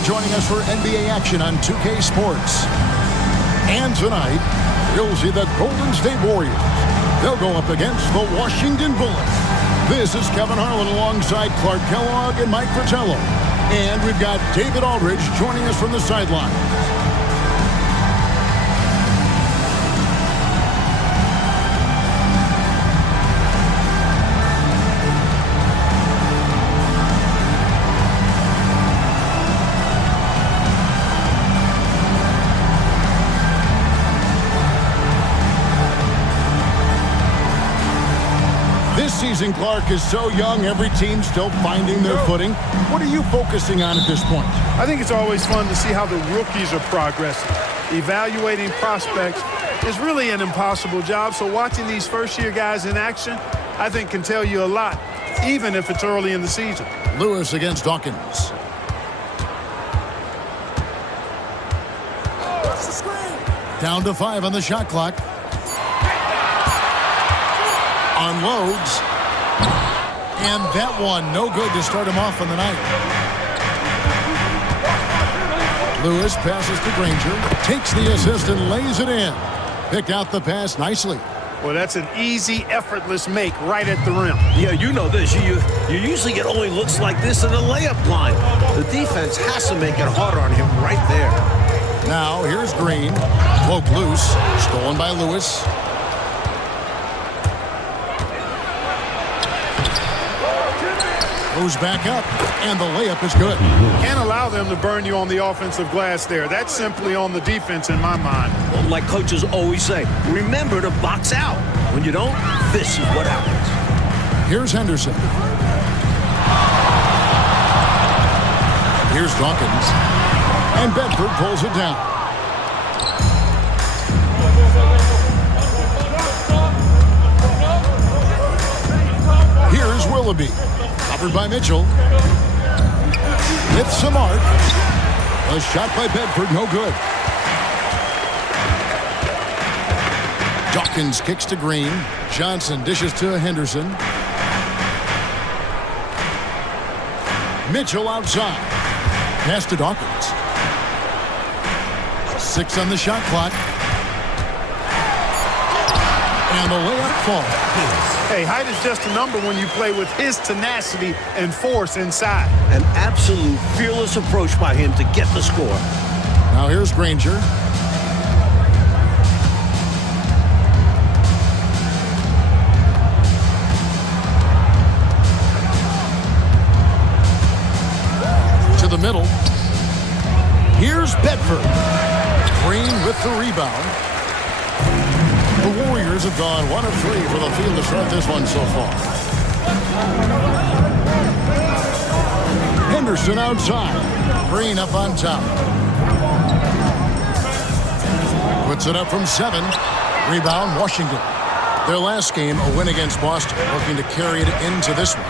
for joining us for NBA action on 2K Sports. And tonight, you'll see the Golden State Warriors. They'll go up against the Washington Bullets. This is Kevin Harlan alongside Clark Kellogg and Mike Fratello. And we've got David Aldridge joining us from the sideline. This season, Clark, is so young, every team still finding their footing. What are you focusing on at this point? I think it's always fun to see how the rookies are progressing. Evaluating prospects is really an impossible job, so watching these first-year guys in action, I think can tell you a lot, even if it's early in the season. Lewis against Dawkins. Down to 5 on the shot clock. Unloads. And that one, no good to start him off on the night. Lewis passes to Granger, takes the assist and lays it in. Picked out the pass nicely. Well, that's an easy, effortless make right at the rim. Yeah, you know this. You usually get only looks like this in the layup line. The defense has to make it harder on him right there. Now, here's Green. Cloak loose. Stolen by Lewis. Goes back up, and the layup is good. Can't allow them to burn you on the offensive glass there. That's simply on the defense in my mind. Well, like coaches always say, remember to box out. When you don't, this is what happens. Here's Henderson. Here's Dawkins. And Bedford pulls it down. Here's Willoughby. Covered by Mitchell. Hits the mark. A shot by Bedford, no good. Dawkins kicks to Green. Johnson dishes to Henderson. Mitchell outside. Pass to Dawkins. 6 on the shot clock. And the layup falls. Hey, height is just a number when you play with his tenacity and force inside. An absolute fearless approach by him to get the score. Now here's Granger. To the middle. Here's Bedford. Green with the rebound. The Warriors have gone 1 of 3 for the field to start this one so far. Henderson outside. Green up on top. Puts it up from 7. Rebound, Washington. Their last game, a win against Boston, looking to carry it into this one.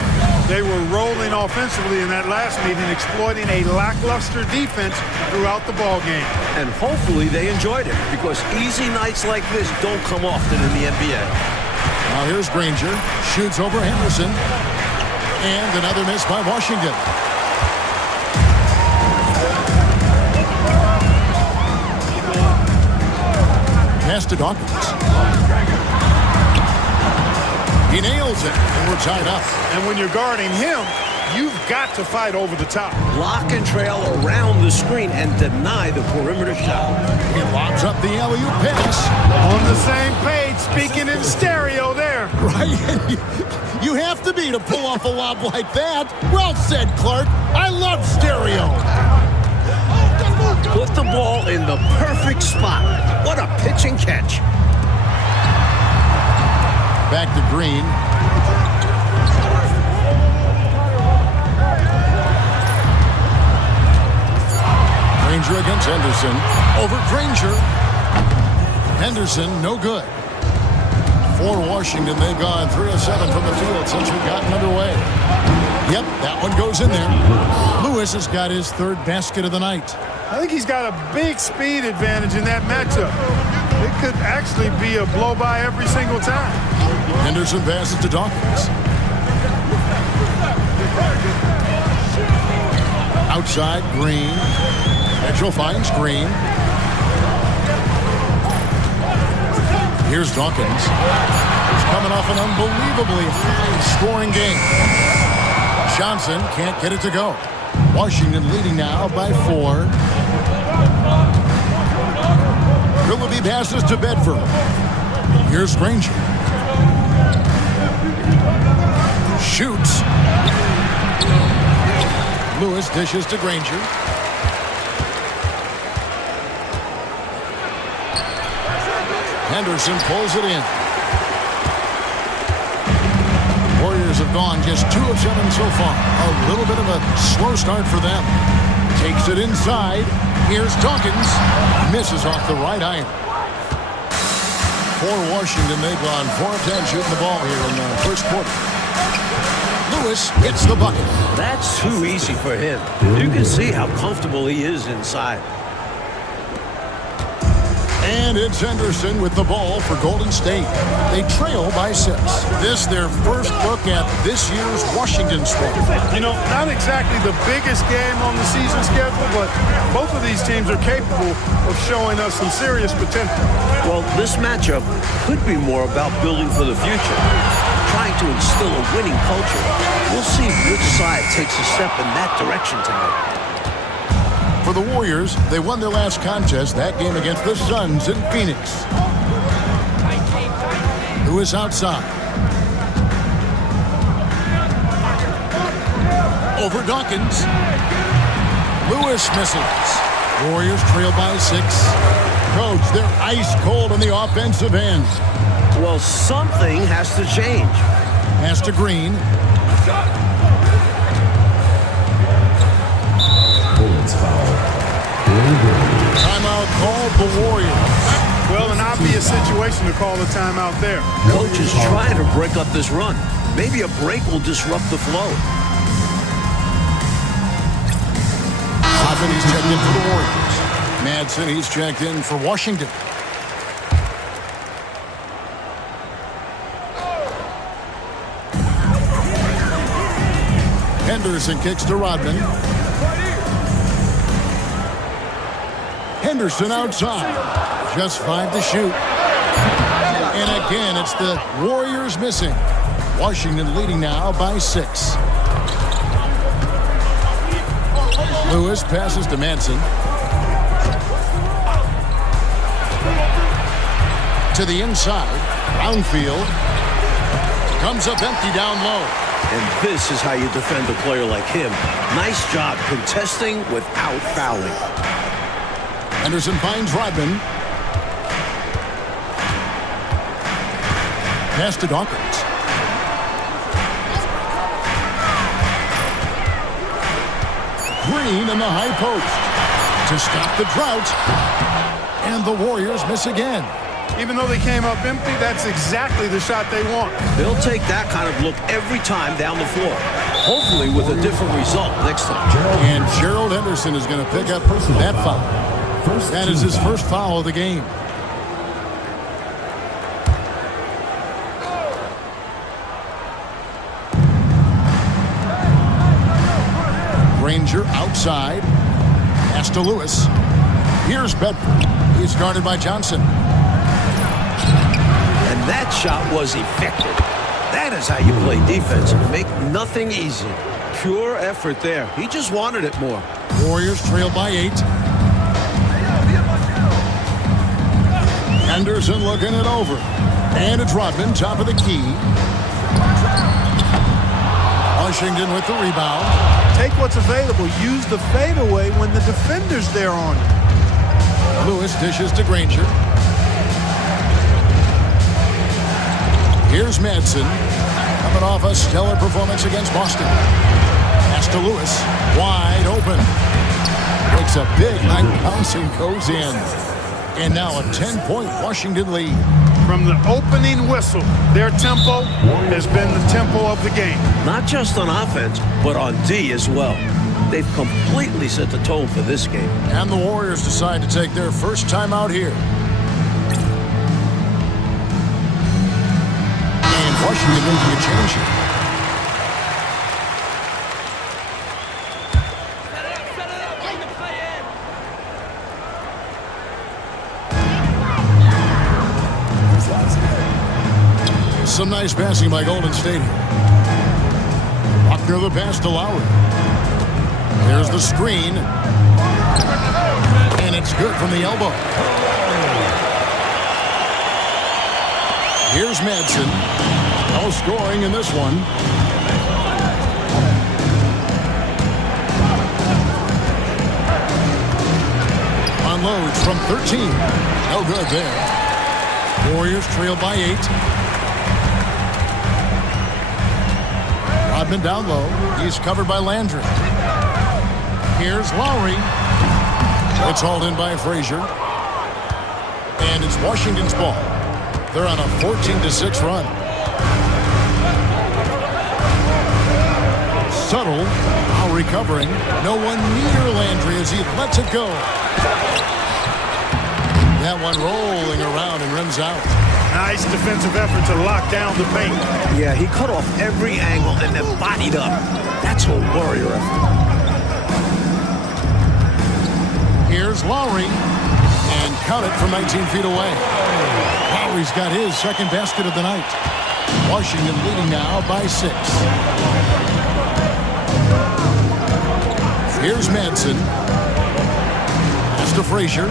They were rolling offensively in that last meeting, exploiting a lackluster defense throughout the ball game. And hopefully they enjoyed it, because easy nights like this don't come often in the NBA. Now here's Granger. Shoots over Henderson. And another miss by Washington. Pass to Dawkins. He nails it, and we're tied up. And when you're guarding him, you've got to fight over the top. Lock and trail around the screen and deny the perimeter shot. He lobs up the alley-oop pass. On the same page, speaking in stereo there. Right? You have to be to pull off a lob like that. Well said, Clark. I love stereo. Put the ball in the perfect spot. What a pitch and catch. Back to Green. Granger against Henderson. Over Granger. Henderson, no good. For Washington, they've gone 3 of 7 from the field since we've gotten underway. Yep, that one goes in there. Lewis has got his 3rd basket of the night. I think he's got a big speed advantage in that matchup. It could actually be a blow-by every single time. Henderson passes to Dawkins. Outside, Green. Mitchell finds Green. Here's Dawkins. He's coming off an unbelievably high-scoring game. Johnson can't get it to go. Washington leading now by 4. Willoughby passes to Bedford. Here's Granger. Shoots. Lewis dishes to Granger. Henderson pulls it in. Warriors have gone just 2 of 7 so far. A little bit of a slow start for them. Takes it inside. Here's Dawkins. Misses off the right iron. For Washington, they've gone 4 of 10 shooting the ball here in the first quarter. Lewis hits the bucket. That's too easy for him. You can see how comfortable he is inside. And it's Henderson with the ball for Golden State. They trail by 6. This their first look at this year's Washington squad. You know, not exactly the biggest game on the season schedule, but both of these teams are capable of showing us some serious potential. Well, this matchup could be more about building for the future, trying to instill a winning culture. We'll see which side takes a step in that direction tonight. For the Warriors, they won their last contest, that game against the Suns in Phoenix. Lewis outside. Over Dawkins. Lewis misses. Warriors trail by 6. Coach, they're ice cold on the offensive end. Well, something has to change. Pass to Green. Timeout called the Warriors. Well, an obvious situation to call a timeout there. Coach is trying to break up this run. Maybe a break will disrupt the flow. Hoffman, he's checked in for the Warriors. Madsen, he's checked in for Washington. Henderson kicks to Rodman. Henderson outside. Just 5 to shoot. And again, it's the Warriors missing. Washington leading now by 6. Lewis passes to Madsen. To the inside. Brownfield. Comes up empty down low. And this is how you defend a player like him. Nice job contesting without fouling. Henderson finds Rodman. Pass to Dawkins. Green in the high post to stop the drought. And the Warriors miss again. Even though they came up empty, that's exactly the shot they want. They'll take that kind of look every time down the floor. Hopefully with a different result next time. And Gerald Henderson is going to pick up that foul. That is his first foul of the game. Granger outside. Pass to Lewis. Here's Bedford. He's guarded by Johnson. And that shot was effective. That is how you play defense. Make nothing easy. Pure effort there. He just wanted it more. Warriors trail by 8. Henderson looking it over. And it's Rodman, top of the key. Washington with the rebound. Take what's available. Use the fadeaway when the defender's there on it. Lewis dishes to Granger. Here's Madsen, coming off a stellar performance against Boston. Pass to Lewis, wide open. Makes a big high bounce and goes in. And now a 10-point Washington lead. From the opening whistle, their tempo has been the tempo of the game. Not just on offense, but on D as well. They've completely set the tone for this game. And the Warriors decide to take their first time out here. And Washington making a change here. Some nice passing by Golden State. Buckner the pass to Lowry. There's the screen. And it's good from the elbow. Here's Madsen. No scoring in this one. Unloads from 13. No good there. Warriors trail by 8. Rodman down low. He's covered by Landry. Here's Lowry. It's hauled in by Frazier. And it's Washington's ball. They're on a 14-6 run. Subtle. Lowry covering. No one near Landry as he lets it go. That one rolling around and rims out. Nice defensive effort to lock down the paint. Yeah, he cut off every angle and then bodied up. That's a warrior effort. Here's Lowry. And count it from 19 feet away. Lowry's got his second basket of the night. Washington leading now by 6. Here's Madsen. Pass to Frazier.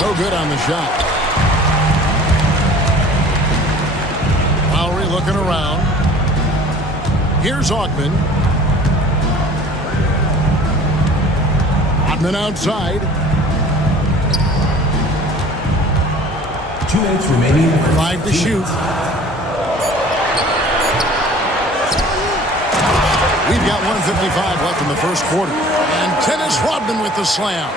No good on the shot. Lowry looking around. Here's Augman. Augman outside. 2 minutes remaining. 5 to shoot. We've got 1:55 left in the first quarter. And Dennis Rodman with the slam.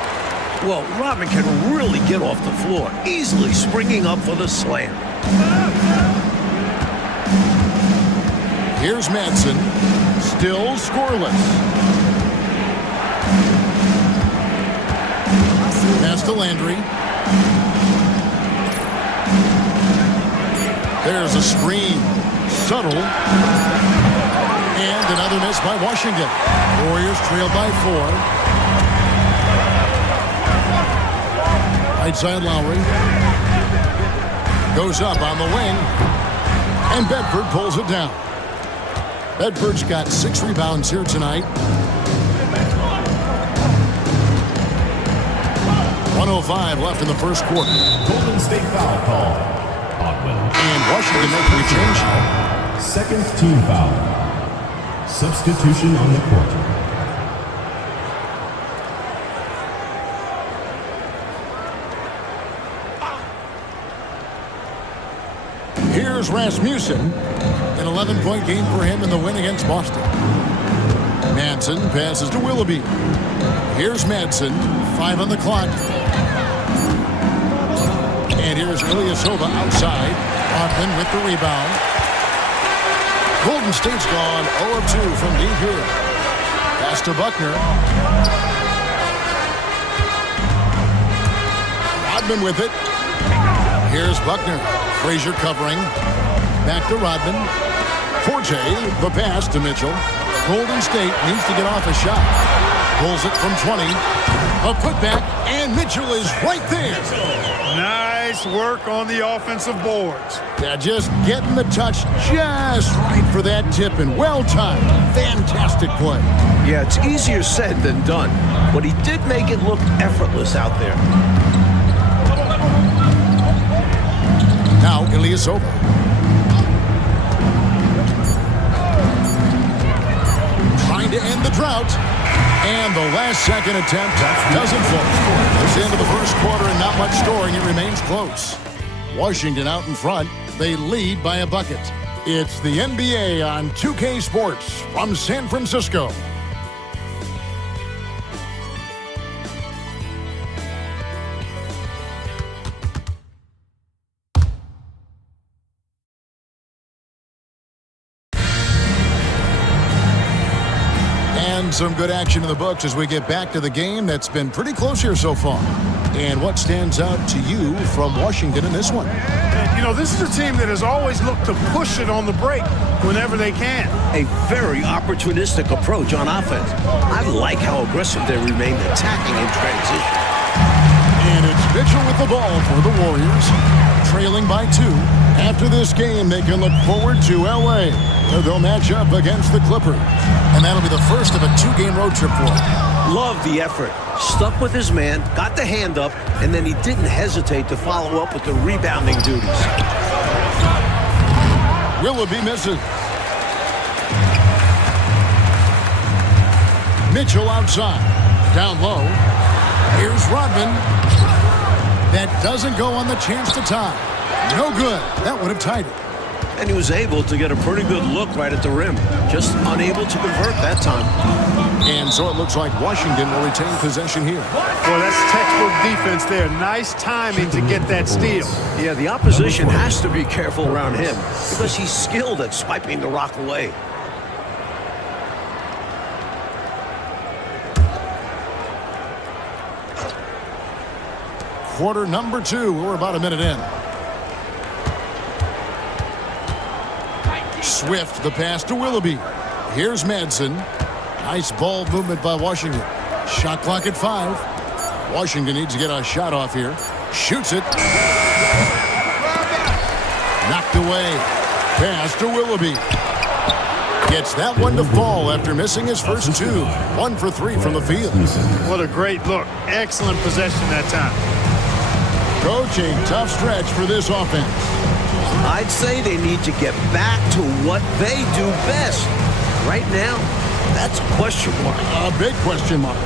Well, Rodman can really get off the floor, easily springing up for the slam. Here's Madsen. Still scoreless. Pass to Landry. There's a screen. Subtle. And another miss by Washington. Warriors trail by 4. Right side Lowry. Goes up on the wing. And Bedford pulls it down. Bedford's got 6 rebounds here tonight. 1:05 left in the first quarter. Golden State foul call. Augman. And Washington making a change. Second team foul. Substitution on the court. Here's Rasmussen. An 11-point game for him in the win against Boston. Madsen passes to Willoughby. Here's Madsen. 5 on the clock. And here's Ilyasova outside. Augman with the rebound. Golden State's gone 0 of 2 from deep here. Pass to Buckner. Rodman with it. Here's Buckner. Frazier covering. Back to Rodman. Forte, the pass to Mitchell. Golden State needs to get off a shot. Pulls it from 20. A putback, and Mitchell is right there. Nice work on the offensive boards. Yeah, just getting the touch just right for that tip, and well timed. Fantastic play. Yeah, it's easier said than done, but he did make it look effortless out there. Now, Ilyasova. Trying to end the drought. And the last-second attempt doesn't fall. It's the end of the first quarter and not much scoring. It remains close. Washington out in front. They lead by a bucket. It's the NBA on 2K Sports from San Francisco. Some good action in the books as we get back to the game that's been pretty close here so far. And what stands out to you from Washington in this one? You know, this is a team that has always looked to push it on the break whenever they can. A very opportunistic approach on offense. I like how aggressive they remain attacking in transition. And it's Mitchell with the ball for the Warriors. trailing by 2. After this game, they can look forward to L.A., where they'll match up against the Clippers. And that'll be the first of a 2-game road trip for them. Love the effort. Stuck with his man, got the hand up, and then he didn't hesitate to follow up with the rebounding duties. Willoughby misses. Mitchell outside. Down low. Here's Rodman. That doesn't go on the chance to tie. No good. That would have tied it. And he was able to get a pretty good look right at the rim. Just unable to convert that time. And so it looks like Washington will retain possession here. Well, that's textbook defense there. Nice timing to get that steal. Yeah, the opposition has to be careful around him because he's skilled at swiping the rock away. Quarter number 2. We're about a minute in. Swift, the pass to Willoughby. Here's Madsen. Nice ball movement by Washington. Shot clock at 5. Washington needs to get a shot off here. Shoots it. Knocked away. Pass to Willoughby. Gets that one to fall after missing his first 2. 1 for 3 from the field. What a great look. Excellent possession that time. Coach, a tough stretch for this offense. I'd say they need to get back to what they do best. Right now, that's a question mark. A big question mark.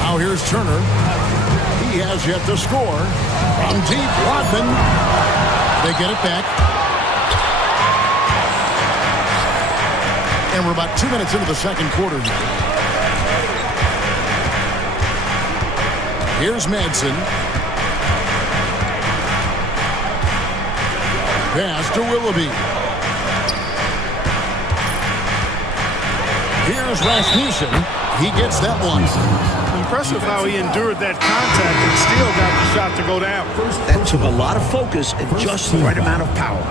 Now here's Turner. He has yet to score. From deep, Rodman. They get it back. And we're about 2 minutes into the second quarter. Here's Madsen. Pass to Willoughby. Here's Rasmussen. He gets that one. Impressive how he endured that contact and still got the shot to go down. That took a lot of focus and just the right amount of power.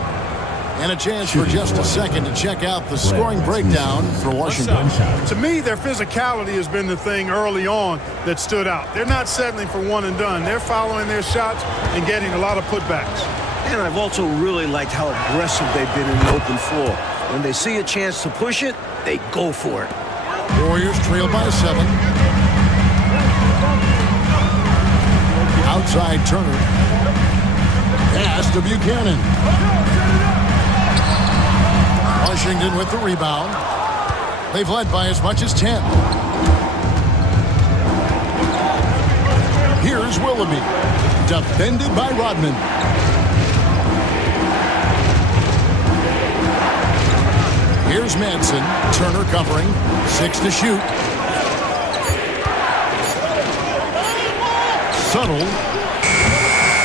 And a chance for just a second to check out the scoring breakdown for Washington. To me, their physicality has been the thing early on that stood out. They're not settling for one and done. They're following their shots and getting a lot of putbacks. And I've also really liked how aggressive they've been in the open floor. When they see a chance to push it, they go for it. Warriors trail by 7. Outside Turner. Pass to Buchanan. Washington with the rebound. They've led by as much as 10. Here's Willoughby. Defended by Rodman. Here's Madsen. Turner covering. 6 to shoot. Subtle.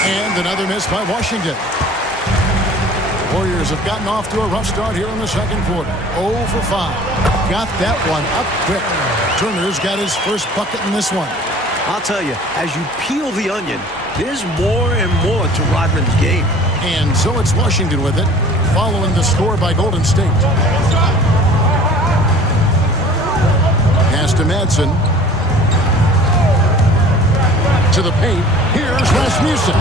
And another miss by Washington. Warriors have gotten off to a rough start here in the second quarter. 0 for 5. Got that one up quick. Turner's got his first bucket in this one. I'll tell you, as you peel the onion, there's more and more to Rodman's game. And so it's Washington with it, following the score by Golden State. Pass to Madsen. To the paint. Here's Rasmussen.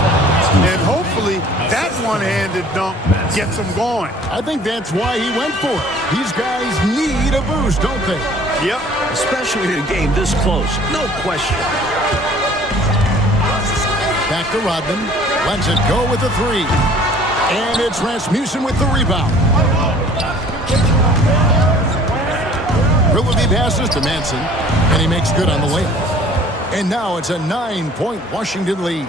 And hopefully that one-handed dunk gets him going. I think that's why he went for it. These guys need a boost, don't they? Yep. Especially in a game this close. No question. Back to Rodman. Lets it go with the 3. And it's Rasmussen with the rebound. Willoughby passes to Madsen, and he makes good on the layup. And now it's a 9-point Washington lead.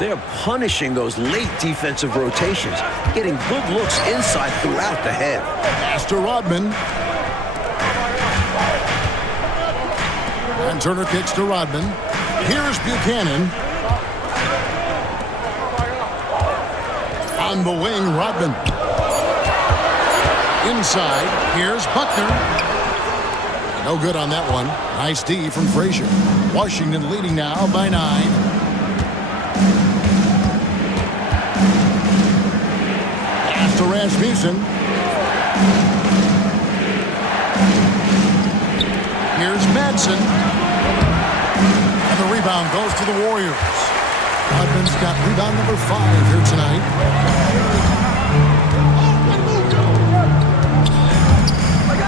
They're punishing those late defensive rotations, getting good looks inside throughout the head. Pass to Rodman. And Turner kicks to Rodman. Here's Buchanan. On the wing, Rodman. Inside, here's Buckner. No good on that one. Nice D from Frazier. Washington leading now by 9. Pass to Rasmussen. Here's Madsen. And the rebound goes to the Warriors. Rodman's got rebound number 5 here tonight.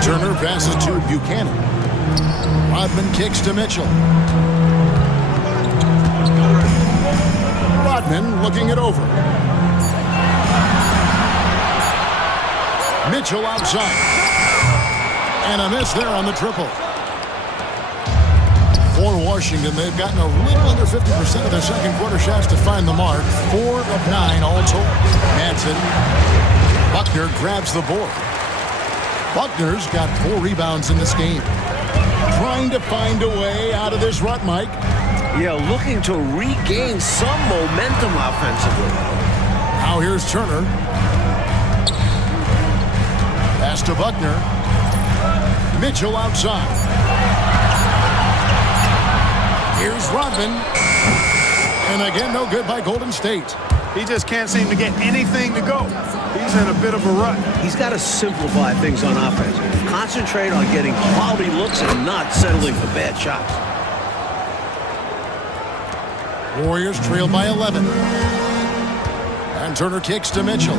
Turner passes to Buchanan. Rodman kicks to Mitchell. Rodman looking it over. Mitchell outside. And a miss there on the triple. For Washington, they've gotten a little under 50% of their second quarter shots to find the mark. 4 of 9 all told. Madsen. Buckner grabs the board. Buckner's got 4 rebounds in this game. Trying to find a way out of this rut, Mike. Yeah, looking to regain some momentum offensively. Now here's Turner. Pass to Buckner. Mitchell outside. Here's Rodman. And again, no good by Golden State. He just can't seem to get anything to go. He's in a bit of a rut. He's got to simplify things on offense. Concentrate on getting quality looks and not settling for bad shots. Warriors trail by 11. And Turner kicks to Mitchell.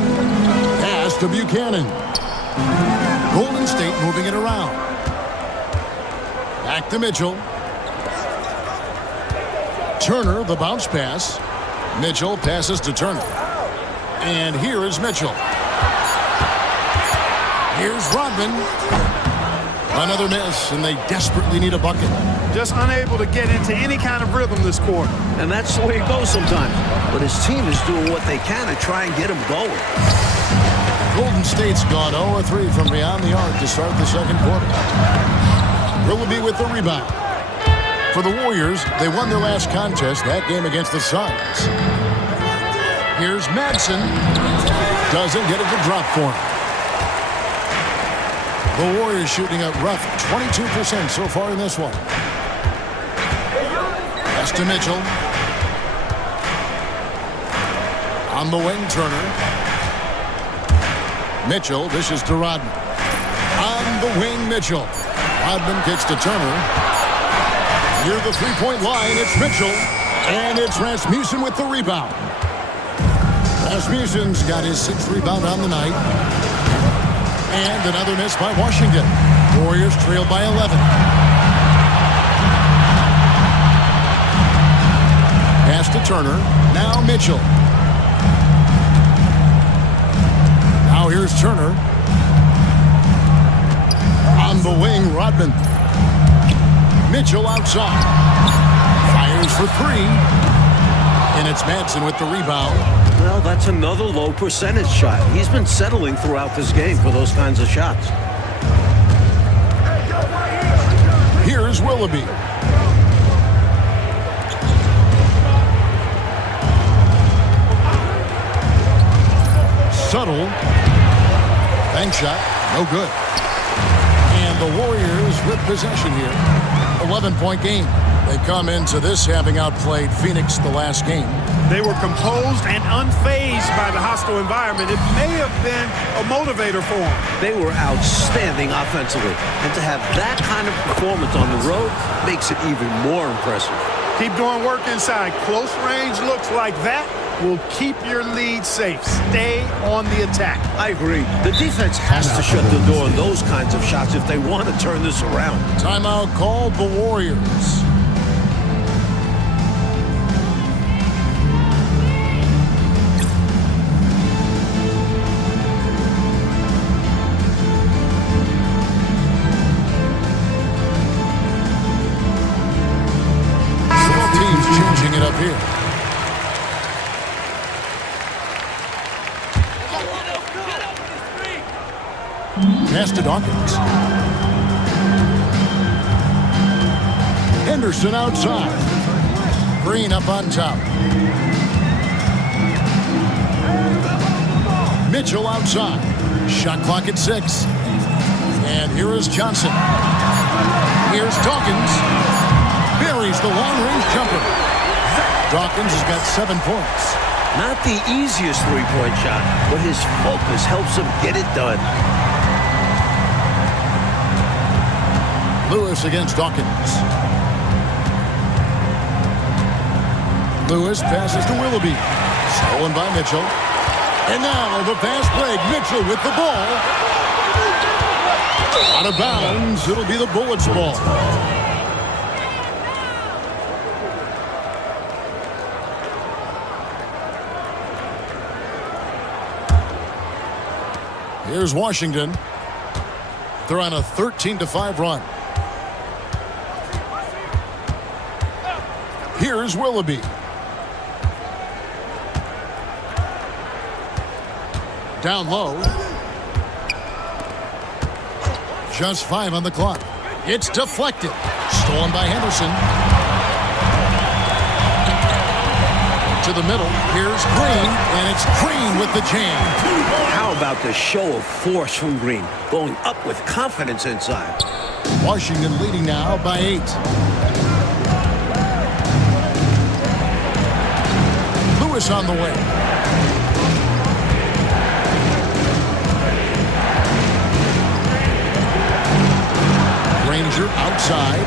Pass to Buchanan. Golden State moving it around. Back to Mitchell. Turner, the bounce pass. Mitchell passes to Turner. And here is Mitchell. Here's Rodman. Another miss, and they desperately need a bucket. Just unable to get into any kind of rhythm this quarter. And that's the way it goes sometimes. But his team is doing what they can to try and get him going. Golden State's gone 0-3 from beyond the arc to start the second quarter. Willoughby with the rebound. For the Warriors, they won their last contest, that game against the Suns. Here's Madsen. Doesn't get a good drop for him. The Warriors shooting a rough 22% so far in this one. Pass to Mitchell. On the wing, Turner. Mitchell dishes to Rodman. On the wing, Mitchell. Rodman kicks to Turner. Near the three-point line, it's Mitchell. And it's Rasmussen with the rebound. Rasmussen's got his 6th rebound on the night. And another miss by Washington. Warriors trail by 11. Pass to Turner. Now Mitchell. Now here's Turner. On the wing, Rodman. Mitchell outside. Fires for 3. And it's Madsen with the rebound. Well, that's another low percentage shot. He's been settling throughout this game for those kinds of shots. Here's Willoughby. Subtle. Bank shot. No good. And the Warriors with possession here. 11-point game. They come into this having outplayed Phoenix the last game. They were composed and unfazed by the hostile environment. It may have been a motivator for them. They were outstanding offensively. And to have that kind of performance on the road makes it even more impressive. Keep doing work inside. Close range looks like that will keep your lead safe. Stay on the attack. I agree. The defense has to shut the door on those kinds of shots if they want to turn this around. Timeout called the Warriors. Both teams changing it up here. Pass to Dawkins. Henderson outside. Green up on top. Mitchell outside. Shot clock at 6. And here is Johnson. Here's Dawkins. Buries the long-range jumper. Dawkins has got 7 points. Not the easiest three-point shot, but his focus helps him get it done. Lewis against Dawkins. Lewis passes to Willoughby. Stolen by Mitchell. And now the fast break. Mitchell with the ball. Out of bounds. It'll be the Bullets' ball. Here's Washington. They're on a 13-5 run. Here's Willoughby. Down low. Just 5 on the clock. It's deflected. Stolen by Henderson. To the middle. Here's Green, and it's Green with the jam. How about the show of force from Green, going up with confidence inside? Washington leading now by 8. Lewis on the way. Granger outside.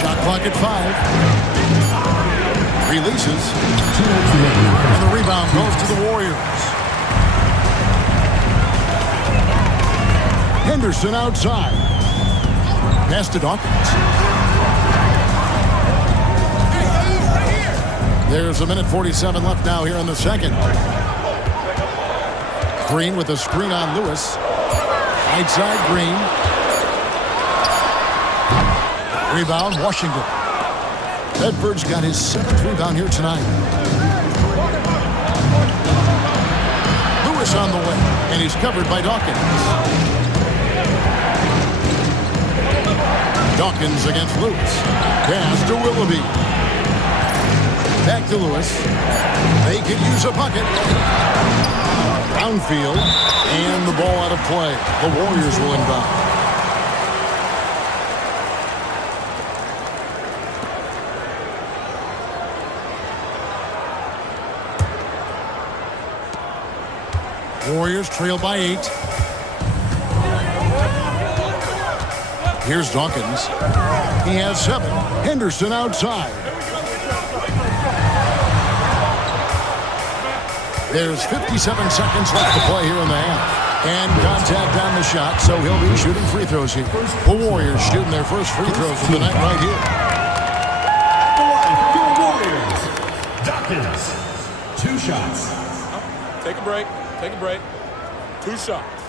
Shot clock at 5. Releases. And the rebound goes to the Warriors. Henderson outside. Pass to Dawkins. There's 1:47 left now here in the second. Green with a screen on Lewis. Right side, Green. Rebound, Washington. Bedford's got his 7th rebound here tonight. Lewis on the way, and he's covered by Dawkins. Dawkins against Lewis. Pass to Willoughby. Back to Lewis. They could use a bucket. Brownfield, and the ball out of play. The Warriors will inbound. Warriors trail by 8. Here's Dawkins. He has 7. Henderson outside. There's 57 seconds left to play here in the half. And contact on the shot, so he'll be shooting free throws here. The Warriors shooting their first free throws of the night right here. Your Warriors. Dawkins. 2 shots. Take a break. Take a break. 2 shots.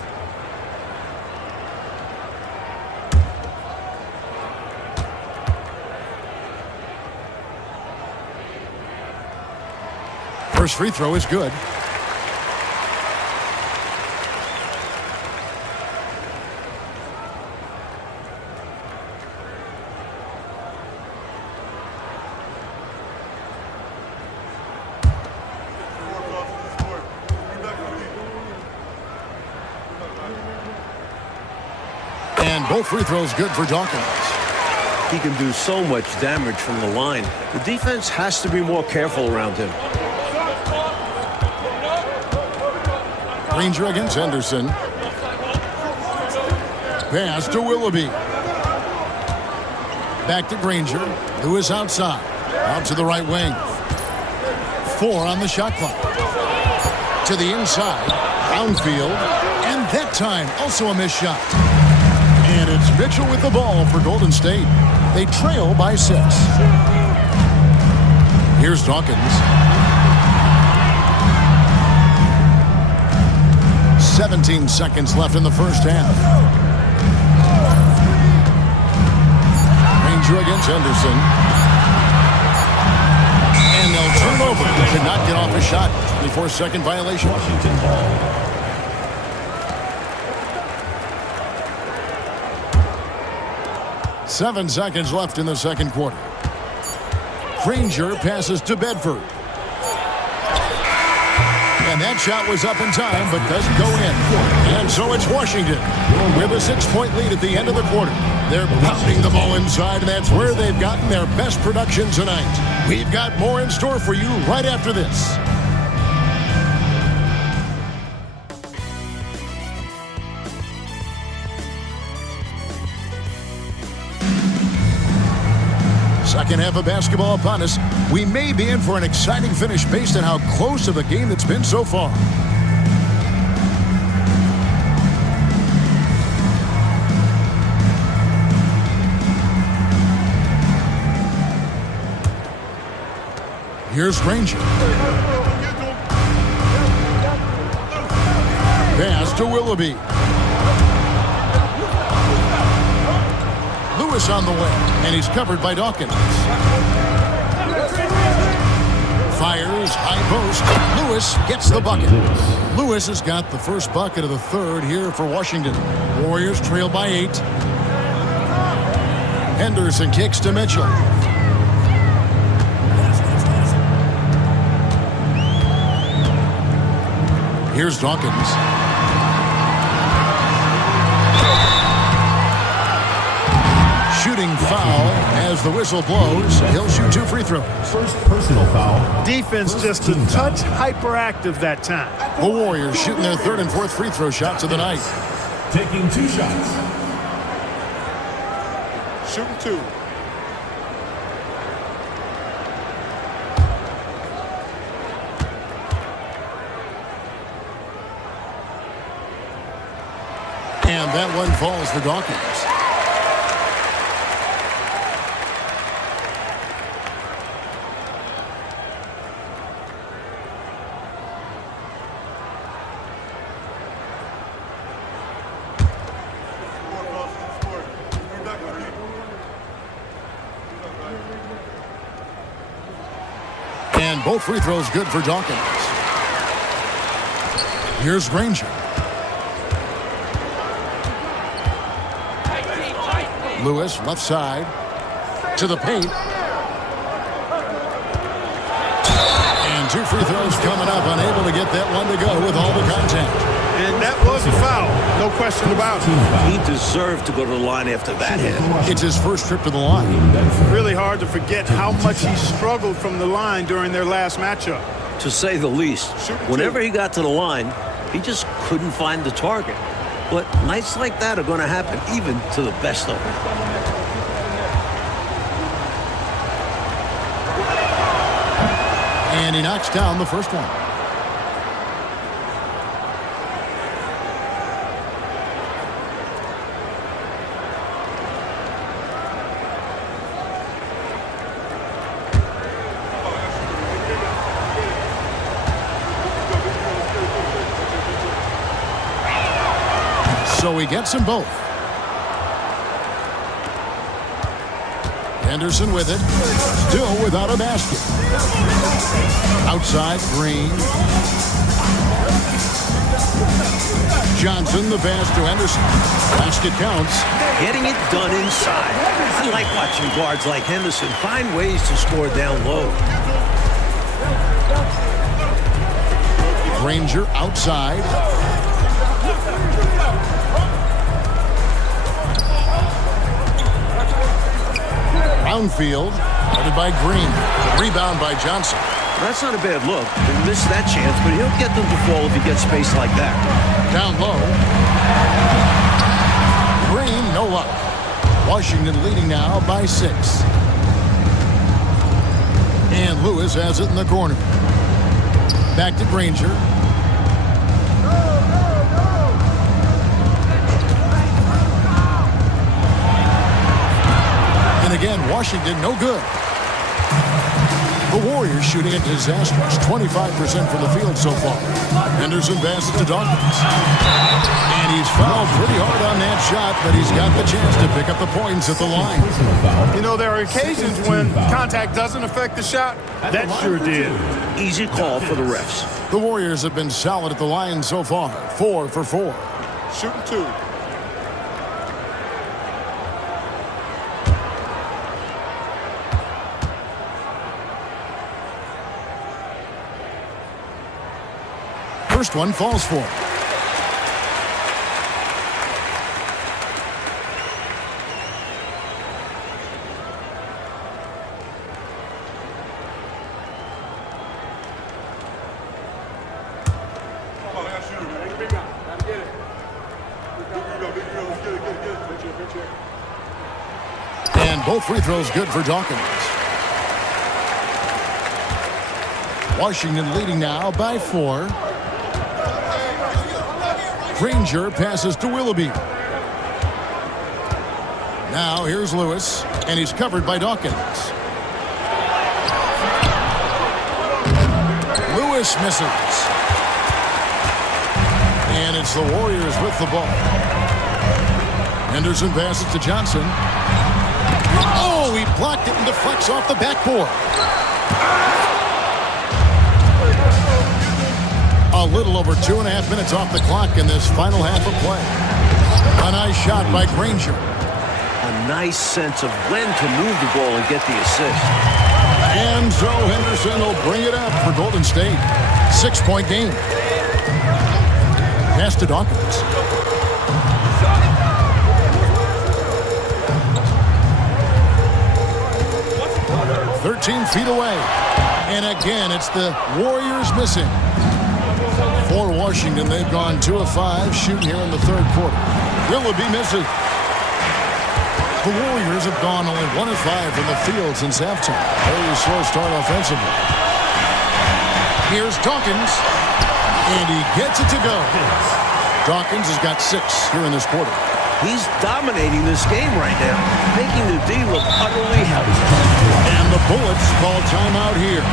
First free throw is good. And both free throws good for Dawkins. He can do so much damage from the line. The defense has to be more careful around him. Granger against Henderson. Pass to Willoughby. Back to Granger. Lewis outside. Out to the right wing. 4 on the shot clock. To the inside. Brownfield. And that time, also a missed shot. And it's Mitchell with the ball for Golden State. They trail by 6. Here's Dawkins. 17 seconds left in the first half. Granger against Henderson. And they'll turn over. They could not get off a shot. 24-second violation. Washington ball. Seven seconds left in the second quarter. Granger passes to Bedford. And that shot was up in time, but doesn't go in. And so it's Washington with a 6-point lead at the end of the quarter. They're pounding the ball inside, and that's where they've gotten their best production tonight. We've got more in store for you right after this. second half of basketball upon us. We may be in for an exciting finish based on how close of a game it's been so far. Here's Granger. Pass to Willoughby. Lewis on the way, and he's covered by Dawkins. Fires, high post. Lewis gets the bucket. Lewis has got the first bucket of the third here for Washington. Warriors trail by 8. Henderson kicks to Mitchell. Here's Dawkins. Shooting foul as the whistle blows. He'll shoot 2 free throws. First personal foul. Defense just a touch hyperactive that time. The Warriors shooting their 3rd and 4th free throw shots of the night. Taking 2 shots. Shooting 2. And that one falls for Dawkins. And both free throws good for Dawkins. Here's Granger. Lewis, left side, to the paint. And 2 free throws coming up, unable to get that one to go with all the contact. And that was a foul, no question about it. He deserved to go to the line after that hit. It's his first trip to the line. Really hard to forget how much he struggled from the line during their last matchup. To say the least. Whenever he got to the line, he just couldn't find the target. But nights like that are going to happen even to the best of them. And he knocks down the first one. So he gets them both. Henderson with it. Still without a basket. Outside, Green. Johnson, the pass to Henderson. Basket counts. Getting it done inside. I like watching guards like Henderson find ways to score down low. Granger outside. Brownfield, headed by Green. Rebound by Johnson. That's not a bad look. He missed that chance, but he'll get them to fall if he gets space like that. Down low. Green, no luck. Washington leading now by 6. And Lewis has it in the corner. Back to Granger. And again, Washington no good. The Warriors shooting a disastrous 25% from the field so far. Henderson passes to Dawkins. And he's fouled pretty hard on that shot, but he's got the chance to pick up the points at the line. You know, there are occasions when contact doesn't affect the shot. That sure did. Easy call for the refs. The Warriors have been solid at the line so far. 4 for 4. Shooting 2. First one falls for him. And both free throws good for Dawkins. Washington leading now by 4. Granger passes to Willoughby. Now here's Lewis, and he's covered by Dawkins. Lewis misses. And it's the Warriors with the ball. Henderson passes to Johnson. Oh, he blocked it and deflects off the backboard. A little over 2.5 minutes off the clock in this final half of play. A nice shot by Granger. A nice sense of when to move the ball and get the assist. And so Henderson will bring it up for Golden State. 6-point game. Pass to Dawkins. "13 feet away." And again, it's the Warriors missing. For Washington, they've gone 2 of 5 shooting here in the third quarter. Willoughby misses. The Warriors have gone only 1 of 5 from the field since halftime. Very slow start offensively. Here's Dawkins, and he gets it to go. Dawkins has got 6 here in this quarter. He's dominating this game right now, making the D look utterly helpless. And the Bullets call timeout here.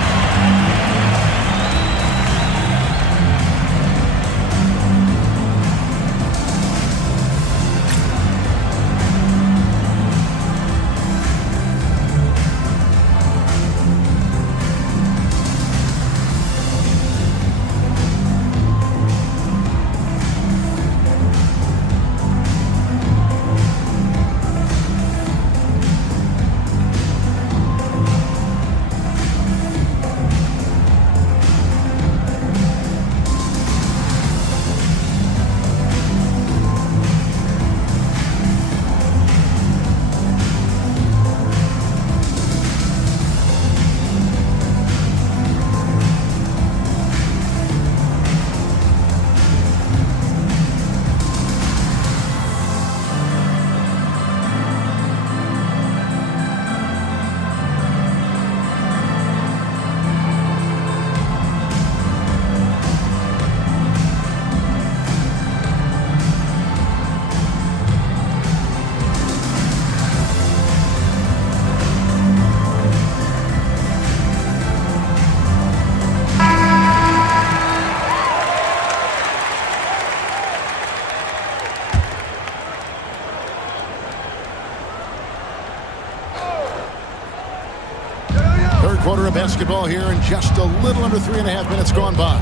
Quarter of basketball here and just a little under 3.5 minutes gone by.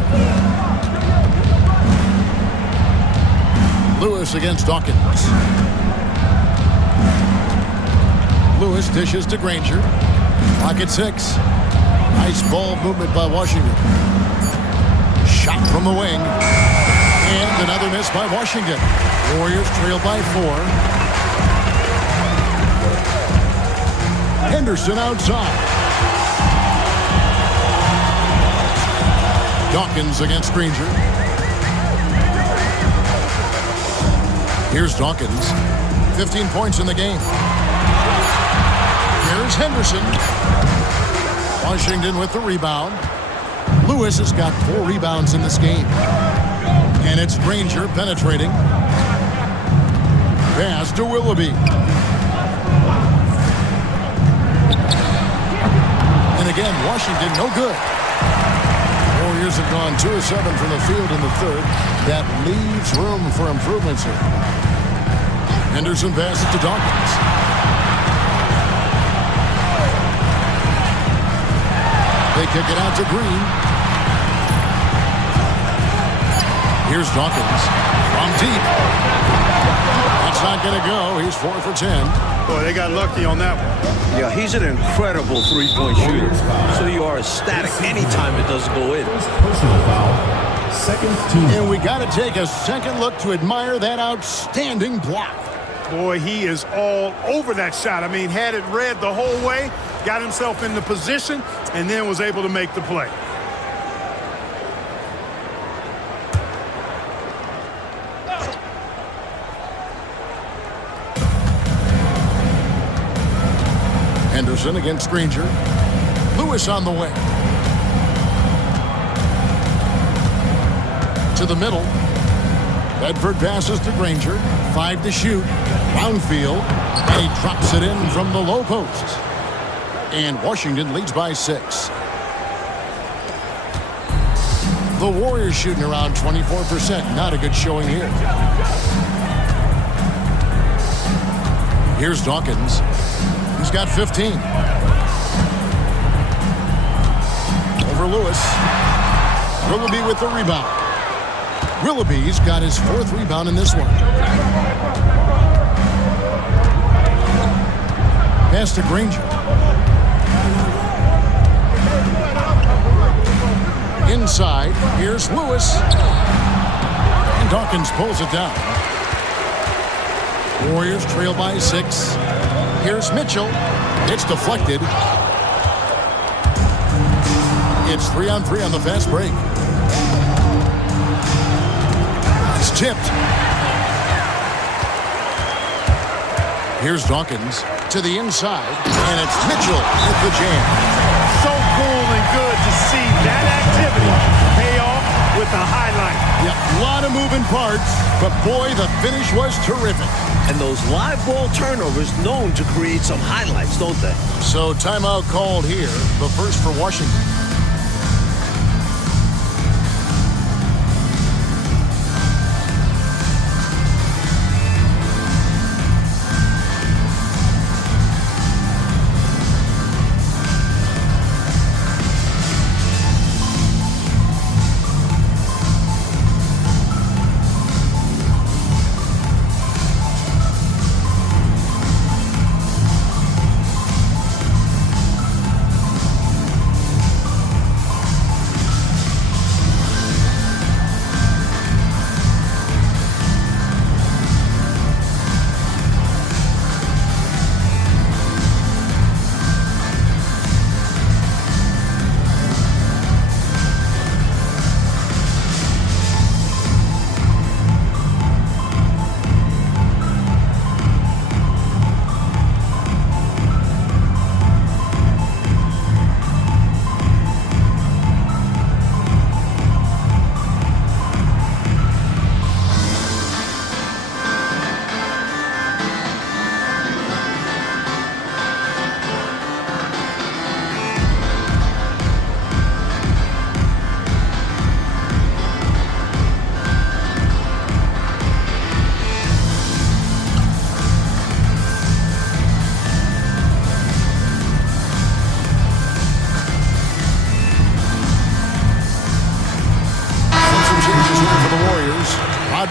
Lewis against Dawkins. Lewis dishes to Granger. Clock at 6. Nice ball movement by Washington. Shot from the wing. And another miss by Washington. Warriors trail by 4. Henderson outside. Dawkins against Granger. Here's Dawkins. 15 points in the game. Here's Henderson. Washington with the rebound. Lewis has got 4 rebounds in this game. And it's Granger penetrating. Pass to Willoughby. And again, Washington no good. Warriors have gone 2 of 7 from the field in the third. That leaves room for improvements here. Henderson passes to Dawkins. They kick it out to Green. Here's Dawkins from deep. That's not going to go. He's 4 for 10. Boy, they got lucky on that one. Yeah, he's an incredible three-point shooter. So you are ecstatic anytime it doesn't go in. Personal foul. Second team. And we got to take a second look to admire that outstanding block. Boy, he is all over that shot. I mean, had it read the whole way, got himself in the position, and then was able to make the play. Henderson against Granger. Lewis on the way. To the middle. Bedford passes to Granger. 5 to shoot. Round field. And he drops it in from the low post. And Washington leads by 6. The Warriors shooting around 24%. Not a good showing here. Here's Dawkins. He's got 15. Over Lewis. Willoughby with the rebound. Willoughby's got his 4th rebound in this one. Pass to Granger. Inside, here's Lewis. And Dawkins pulls it down. Warriors trail by 6. Here's Mitchell. It's deflected. It's 3-on-3 on the fast break. It's tipped. Here's Dawkins to the inside, and it's Mitchell with the jam. So cool and good to see that activity pay off with a highlight. Yeah, a lot of moving parts, but boy, the finish was terrific. And those live ball turnovers known to create some highlights, don't they? So timeout called here, the first for Washington.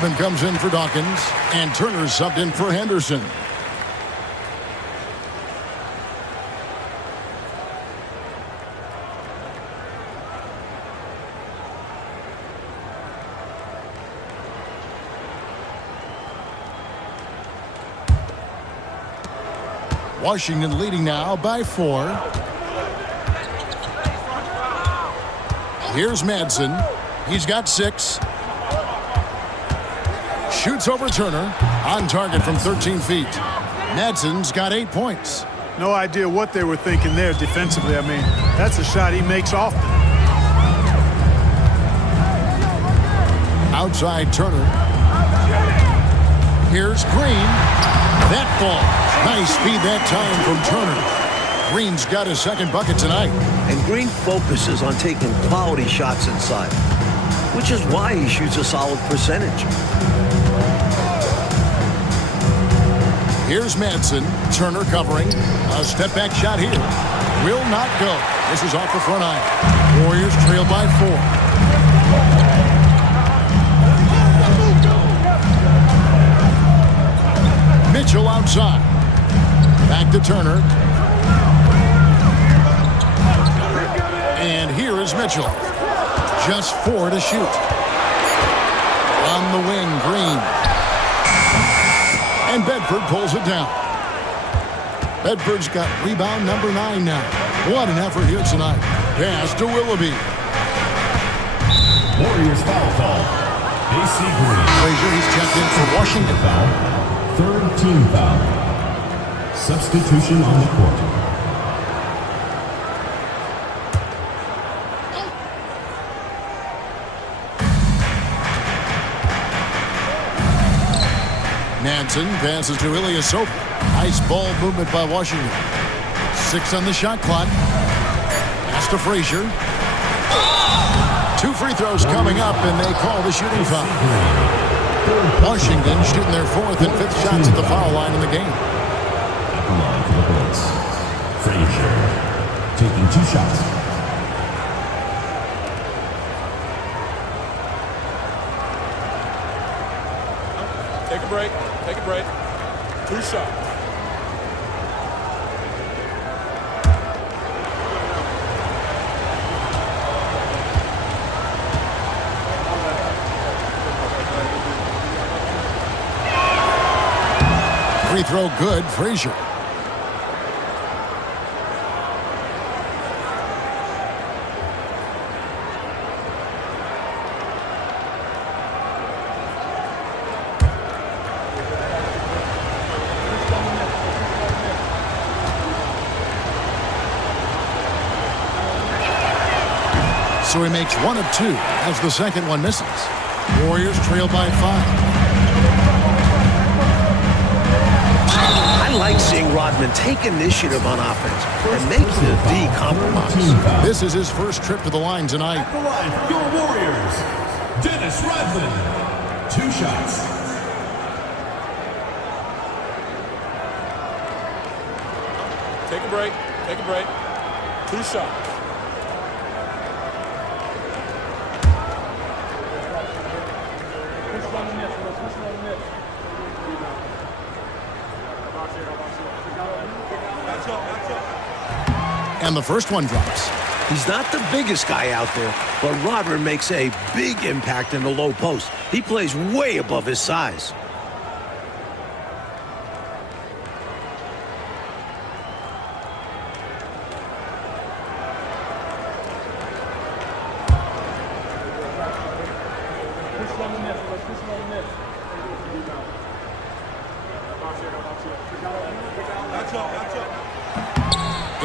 Rodman comes in for Dawkins, and Turner subbed in for Henderson. Washington leading now by 4. Here's Madsen. He's got 6. Shoots over Turner. On target from 13 feet. Madsen's got 8 points. No idea what they were thinking there defensively. I mean, that's a shot he makes often. Outside Turner. Here's Green. That ball. Nice speed that time from Turner. Green's got his second bucket tonight. And Green focuses on taking quality shots inside, which is why he shoots a solid percentage. Here's Madsen. Turner covering. A step-back shot here. Will not go. This is off the front iron. Warriors trail by 4. Mitchell outside. Back to Turner. And here is Mitchell. Just 4 to shoot. On the wing, Green. And Bedford pulls it down. Bedford's got rebound number 9 now. What an effort here tonight. Pass to Willoughby. Warriors foul call. AC Green. Frazier, he's checked in for Washington. Foul. Third team foul. Substitution on the court. Manson passes to Ilyasova. Nice ball movement by Washington. 6 on the shot clock. Pass to Frazier. 2 free throws coming up, and they call the shooting foul. Washington shooting their 4th and 5th shots at the foul line in the game. At the line for the Bullets, Frazier taking 2 shots. Take a break. Take a break. 2 shots. Free throw good, Frazier. So he makes 1 of 2 as the second one misses. Warriors trail by 5. I like seeing Rodman take initiative on offense and making the D compromise. This is his first trip to the line tonight. At the line for your Warriors, Dennis Rodman. 2 shots. Take a break. Take a break. 2 shots. And the first one drops. He's not the biggest guy out there, but Rodman makes a big impact in the low post. He plays way above his size.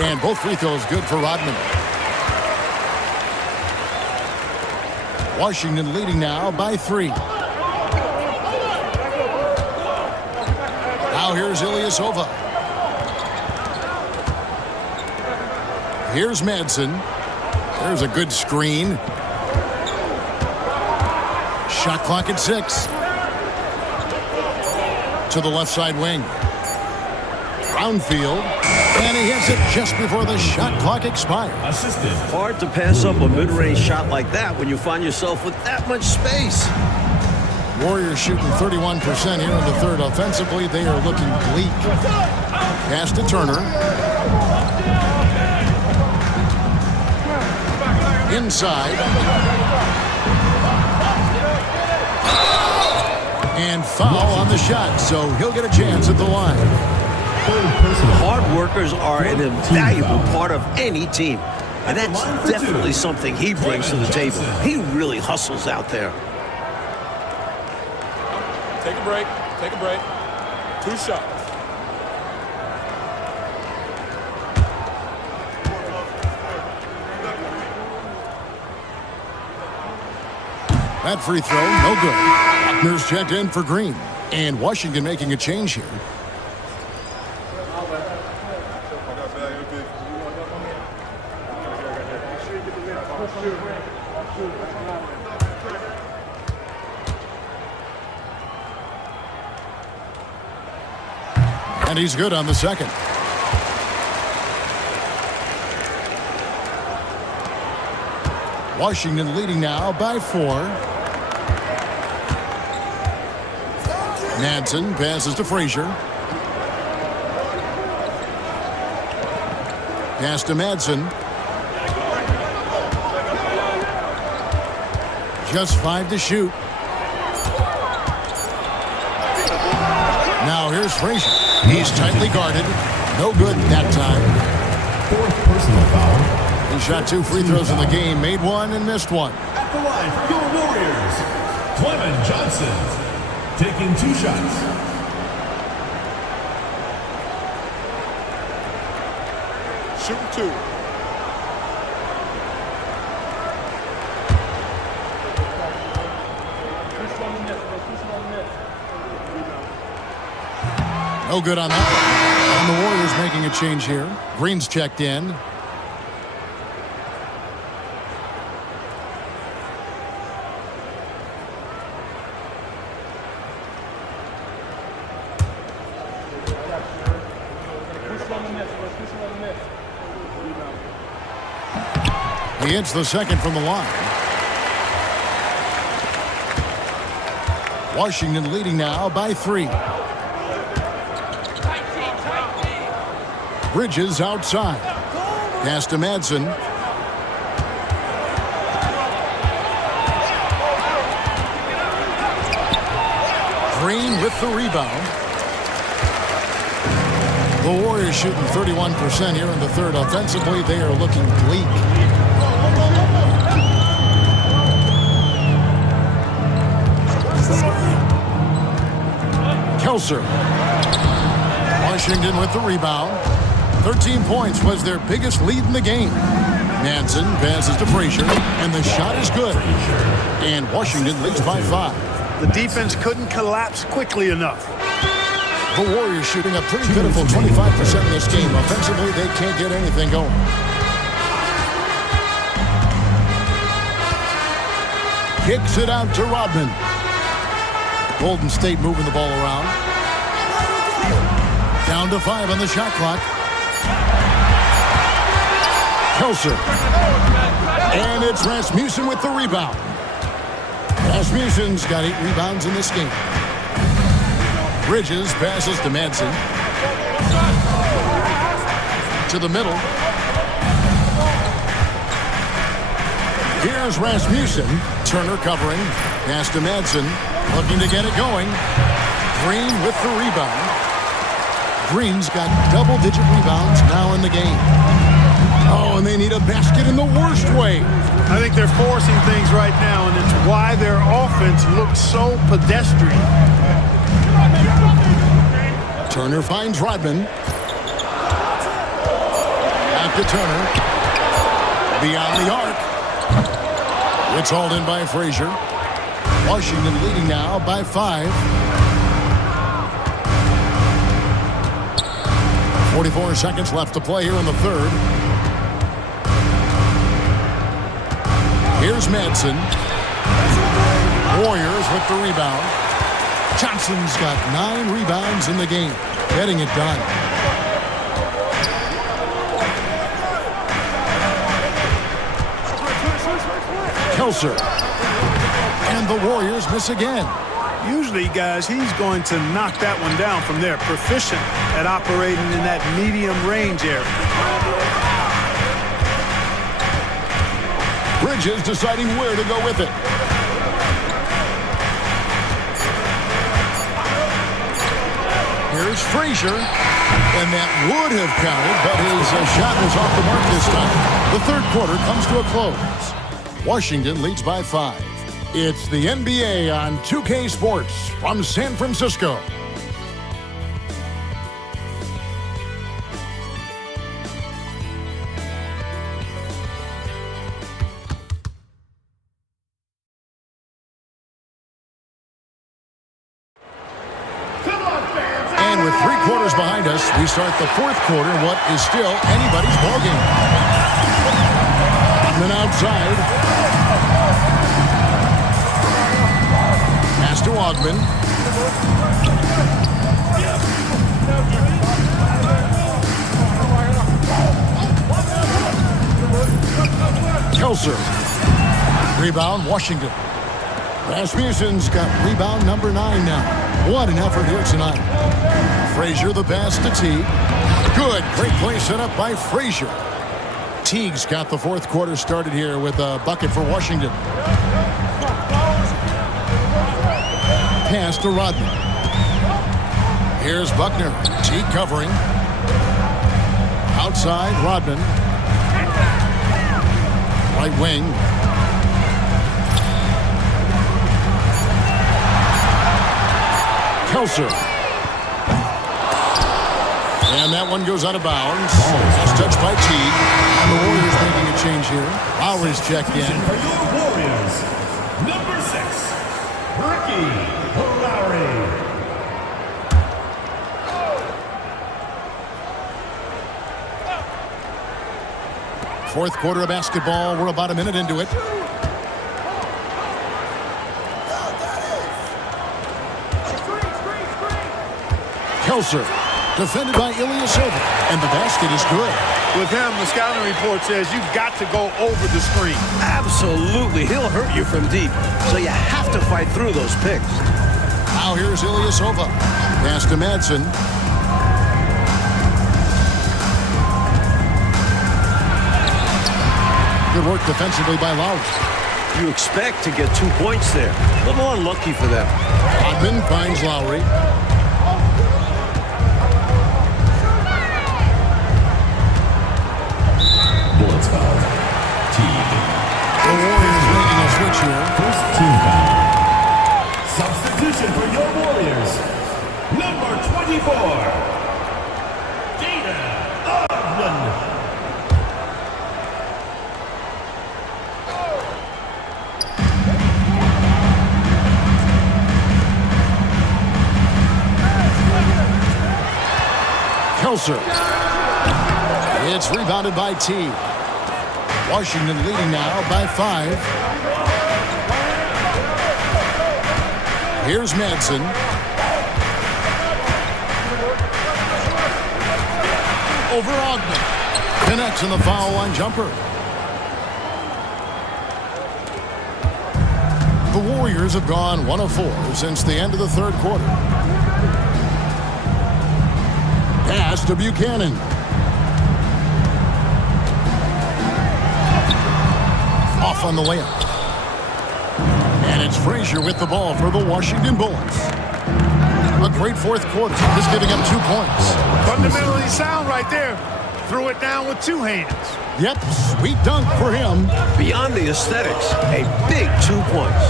And both free throws good for Rodman. Washington leading now by 3. Now here's Ilyasova. Here's Manson. There's a good screen. Shot clock at 6. To the left side wing. Brownfield. And he hits it just before the shot clock expires. Assistant. Hard to pass up a mid-range shot like that when you find yourself with that much space. Warriors shooting 31% here in the third. Offensively, they are looking bleak. Pass to Turner. Inside. And foul on the shot, so he'll get a chance at the line. Hard workers are an invaluable part of any team, and that's definitely something he brings to the table. He really hustles out there. Take a break. Take a break. 2 shots. That free throw, no good. Buckner's checked in for Green. And Washington making a change here. And he's good on the second. Washington leading now by 4. Manson passes to Frazier. Pass to Madsen. Just 5 to shoot. Now here's Frazier. He's tightly guarded. No good that time. 4th personal foul. He shot 2 free throws in the game, made 1 and missed 1. At the line for your Warriors, Clement Johnson taking 2 shots. Shooting 2. No good on that. And the Warriors making a change here. Green's checked in. He hits the second from the line. Washington leading now by 3. Bridges outside. Pass to Madsen. Green with the rebound. The Warriors shooting 31% here in the third. Offensively, they are looking bleak. Kelser. Washington with the rebound. 13 points was their biggest lead in the game. Madsen passes to Frazier, and the shot is good. And Washington leads by 5. The defense couldn't collapse quickly enough. The Warriors shooting a pretty pitiful 25% in this game. Offensively, they can't get anything going. Kicks it out to Rodman. Golden State moving the ball around. Down to 5 on the shot clock. Kelser. And it's Rasmussen with the rebound. Rasmussen's got 8 rebounds in this game. Bridges passes to Madsen. To the middle. Here's Rasmussen. Turner covering. Pass to Madsen. Looking to get it going. Green with the rebound. Green's got double-digit rebounds now in the game. Oh, and they need a basket in the worst way. I think they're forcing things right now, and it's why their offense looks so pedestrian. Turner finds Rodman. Out to Turner. Beyond the arc. It's hauled in by Frazier. Washington leading now by 5. 44 seconds left to play here in the third. Here's Madsen. Warriors with the rebound. Johnson's got 9 rebounds in the game. Getting it done. Kelser. And the Warriors miss again. Usually, guys, he's going to knock that one down from there. Proficient at operating in that medium range area. Bridges deciding where to go with it. Here's Frazier. And that would have counted, but his shot was off the mark this time. The third quarter comes to a close. Washington leads by 5. It's the NBA on 2K Sports from San Francisco. And with 3 quarters behind us, we start the fourth quarter, what is still anybody's ballgame. And then outside. Pass to Ogman. Kelser. Rebound, Washington. Rasmussen's got rebound number 9 now. What an effort here tonight. Frazier the pass to Teague. Good. Great play set up by Frazier. Teague's got the fourth quarter started here with a bucket for Washington. Pass to Rodman. Here's Buckner. Teague covering. Outside, Rodman. Right wing. Kelser. And that one goes out of bounds. That's touched by Teague. And the Warriors making a change here. Lowry's checked in. For your Warriors, number 6, Ricky Lowry. Fourth quarter of basketball. We're about a minute into it. Kelser, defended by Ilyasova, and the basket is good. With him, the scouting report says you've got to go over the screen. Absolutely. He'll hurt you from deep, so you have to fight through those picks. Now here's Ilyasova. Pass to Madsen. Good work defensively by Lowry. You expect to get 2 points there. A little unlucky for them. Rodman finds Lowry. Bullets foul. Teague. The Warriors making a switch here. First team foul. Substitution for your Warriors. Number 24. Dana Ogden. Kelser. It's rebounded by T. Washington leading now by 5. Here's Madsen. Over Ogden. Connects in the foul line jumper. The Warriors have gone 1 of 4 since the end of the third quarter. Pass to Buchanan. Off on the layup. And it's Frazier with the ball for the Washington Bullets. A great fourth quarter, just giving up 2 points. Fundamentally sound right there. Threw it down with 2 hands. Yep, sweet dunk for him. Beyond the aesthetics, a big 2 points.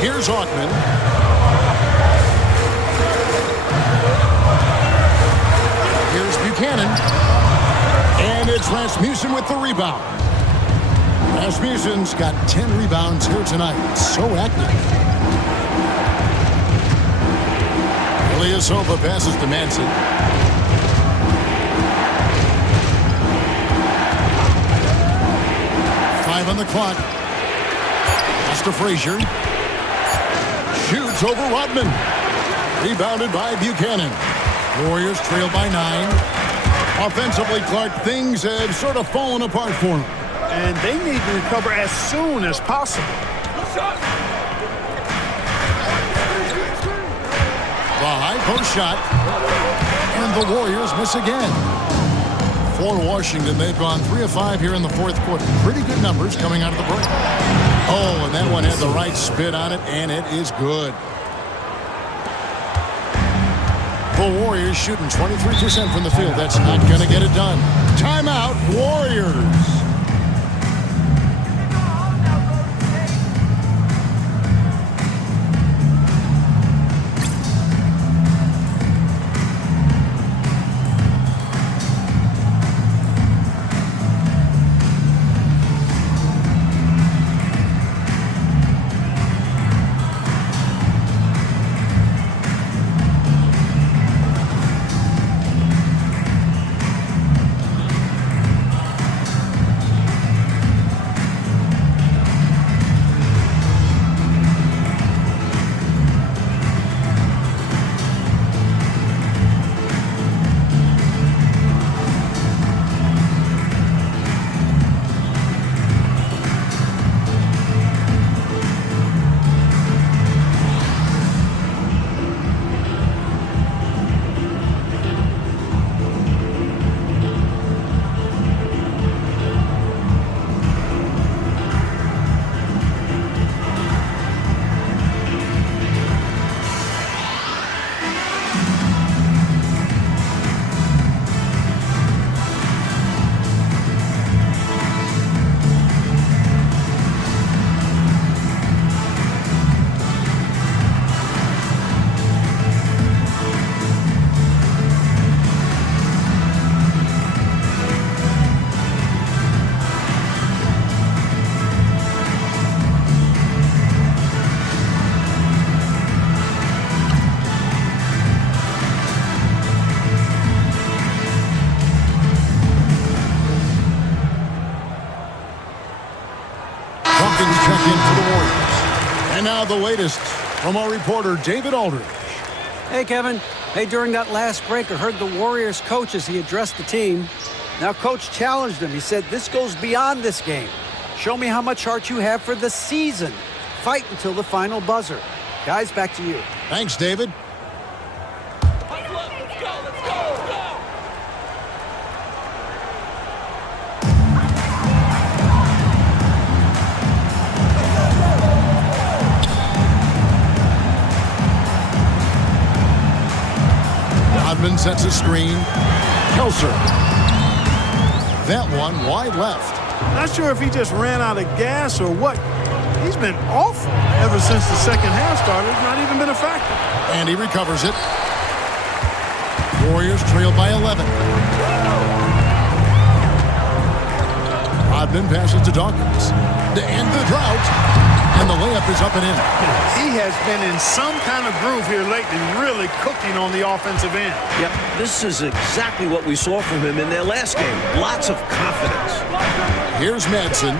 Here's Ogden. Here's Buchanan. And it's Rasmussen with the rebound. Rasmussen's got 10 rebounds here tonight. So active. Ilyasova passes to Madsen. Five on the clock. Pass to Frazier. Shoots over Rodman. Rebounded by Buchanan. Warriors trail by 9. Offensively, Clark, things have sort of fallen apart for them. And they need to recover as soon as possible. The high post shot. And the Warriors miss again. For Washington, they've gone 3 of 5 here in the fourth quarter. Pretty good numbers coming out of the break. Oh, and that one had the right spin on it, and it is good. The Warriors shooting 23% from the field. That's not going to get it done. Timeout, Warriors. Dawkins check in for the Warriors. And now the latest from our reporter, David Aldridge. Hey, Kevin. Hey, during that last break, I heard the Warriors coach as he addressed the team. Now, Coach challenged him. He said, this goes beyond this game. Show me how much heart you have for the season. Fight until the final buzzer. Guys, back to you. Thanks, David. Rodman sets a screen. Kelser. That one wide left. Not sure if he just ran out of gas or what. He's been awful ever since the second half started. Not even been a factor. And he recovers it. Warriors trail by 11. Rodman passes to Dawkins to end the drought. And the layup is up and in. He has been in some kind of groove here lately, really cooking on the offensive end. Yep, this is exactly what we saw from him in their last game. Lots of confidence. Here's Madsen.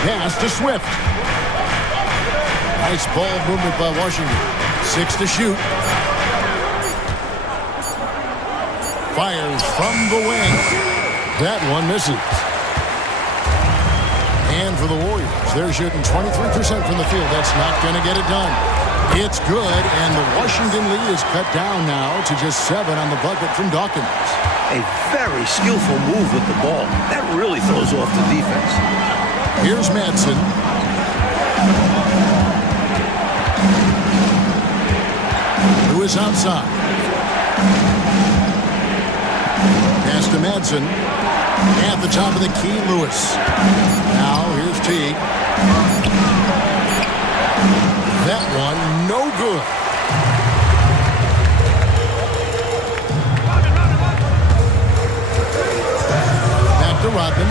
Pass to Swift. Nice ball movement by Washington. 6 to shoot. Fires from the wing. That one misses. And for the Warriors, they're shooting 23% from the field. That's not going to get it done. It's good, and the Washington lead is cut down now to just 7 on the bucket from Dawkins. A very skillful move with the ball. That really throws off the defense. Here's Madsen. Who is outside. Pass to Madsen. At the top of the key, Lewis. Now here's Teague. That one, no good. Back to Rodman.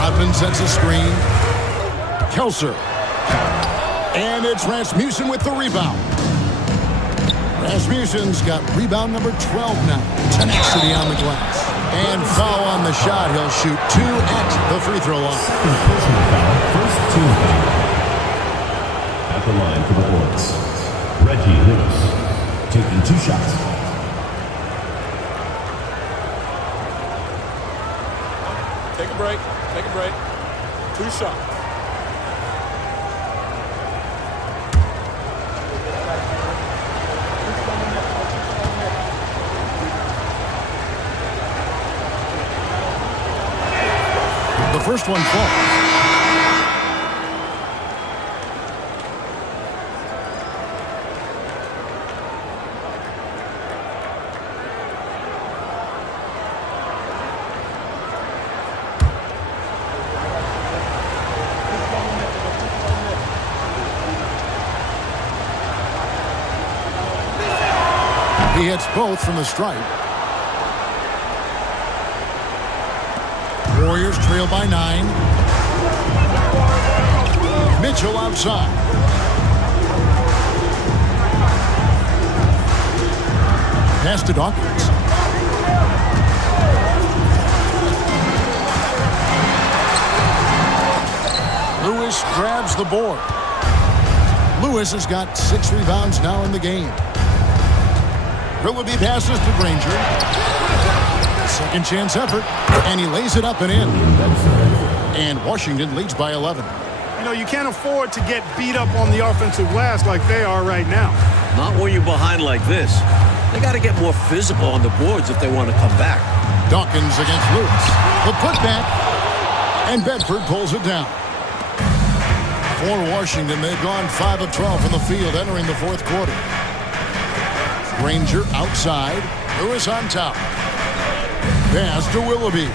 Rodman sets a screen. Kelser. And it's Rasmussen with the rebound. Rasmussen's got rebound number 12 now. Tenacity on the glass. And foul on the shot. He'll shoot 2 at the free throw line. First team foul. At the line for the Hornets, Reggie Lewis taking 2 shots. Take a break. Take a break. 2 shots. The first one falls. He hits both from the stripe. Warriors trail by 9. Mitchell outside. Pass to Dawkins. Lewis grabs the board. Lewis has got 6 rebounds now in the game. Willoughby passes to Granger. Second chance effort, and he lays it up and in. And Washington leads by 11. You know, you can't afford to get beat up on the offensive glass like they are right now. Not when you're behind like this. They got to get more physical on the boards if they want to come back. Dawkins against Lewis. The putback, and Bedford pulls it down. For Washington, they've gone 5 of 12 from the field entering the fourth quarter. Granger outside. Lewis on top. Pass to Willoughby.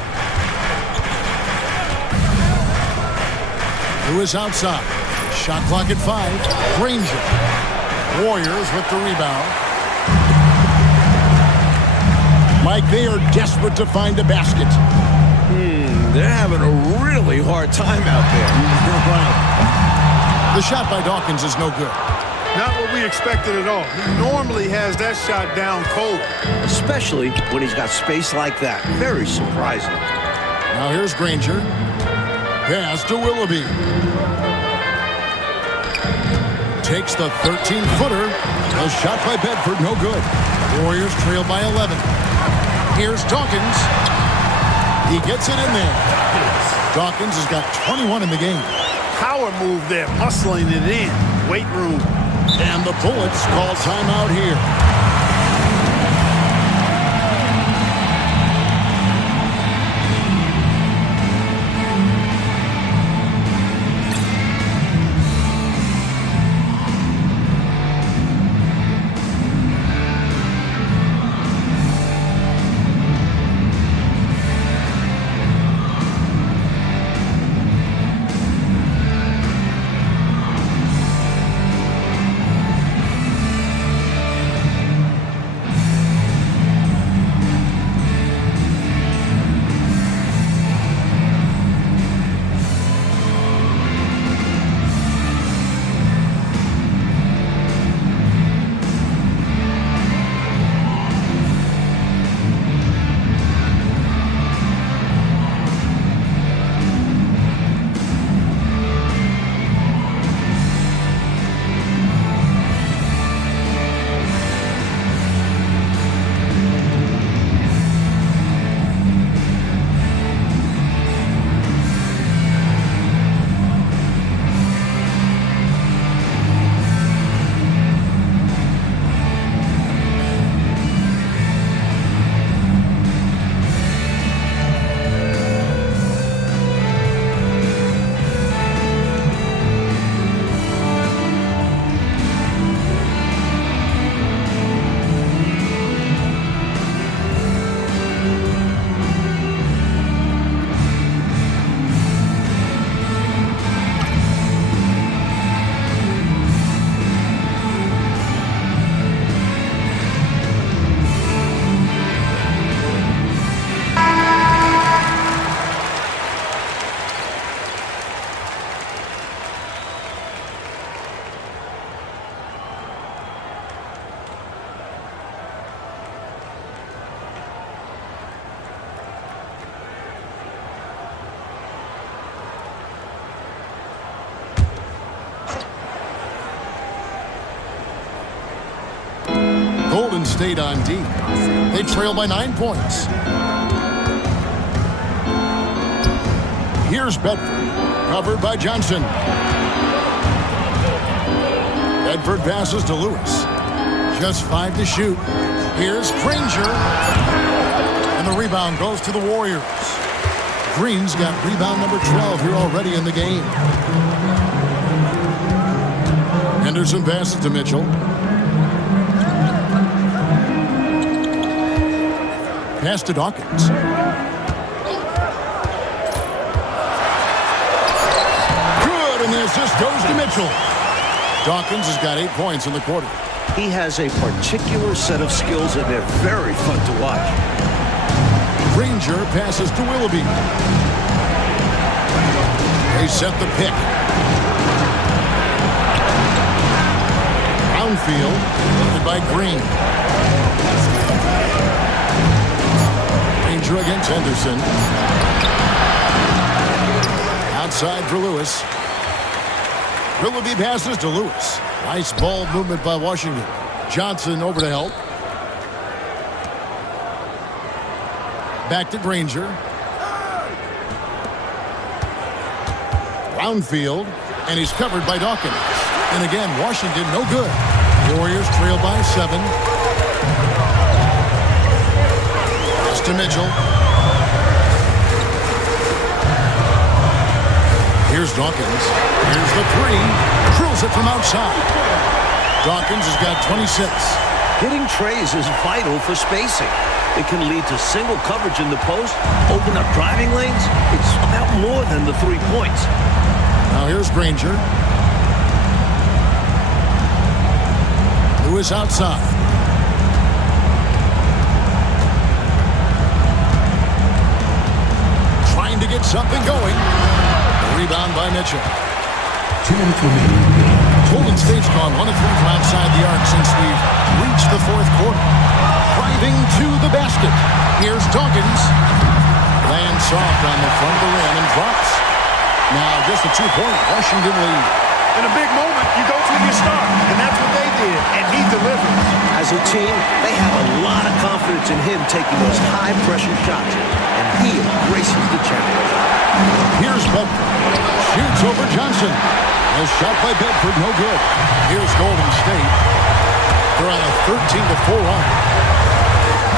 Lewis outside. Shot clock at 5. Granger. Warriors with the rebound. Mike, they are desperate to find a basket. They're having a really hard time out there. The shot by Dawkins is no good. Not what we expected at all. He normally has that shot down cold. Especially when he's got space like that. Very surprising. Now here's Granger. Pass to Willoughby. Takes the 13-footer. A shot by Bedford, no good. Warriors trail by 11. Here's Dawkins. He gets it in there. Dawkins has got 21 in the game. Power move there, muscling it in. Weight room. And the Bullets call timeout here. Golden State on D. They trail by 9 points. Here's Bedford, covered by Johnson. Bedford passes to Lewis. Just 5 to shoot. Here's Granger. And the rebound goes to the Warriors. Green's got rebound number 12 here already in the game. Henderson passes to Mitchell. Pass to Dawkins. Good, and the assist goes to Mitchell. Dawkins has got 8 points in the quarter. He has a particular set of skills, and they're very fun to watch. Granger passes to Willoughby. They set the pick. Brownfield, led by Green. Granger against Henderson. Outside for Lewis. Willoughby passes to Lewis. Nice ball movement by Washington. Johnson over to help. Back to Granger. Brownfield, and he's covered by Dawkins. And again, Washington no good. Warriors trail by 7. Pass to Mitchell. Here's Dawkins. Here's the 3. Drills it from outside. Dawkins has got 26. Hitting trays is vital for spacing. It can lead to single coverage in the post, open up driving lanes. It's about more than the 3 points. Now here's Granger. Lewis outside. Trying to get something going. The rebound by Mitchell. 2 minutes remaining. Golden State's gone 1 of 3 from outside the arc since we've reached the fourth quarter. Driving to the basket. Here's Dawkins. Lands soft on the front of the rim and drops. Now just a 2-point Washington lead. In a big moment, you go to your star, and that's what they did, and he delivered. As a team, they have a lot of confidence in him taking those high-pressure shots, and he embraces the challenge. Here's Bedford. Shoots over Johnson. A shot by Bedford, no good. Here's Golden State. They're on a 13-4 run.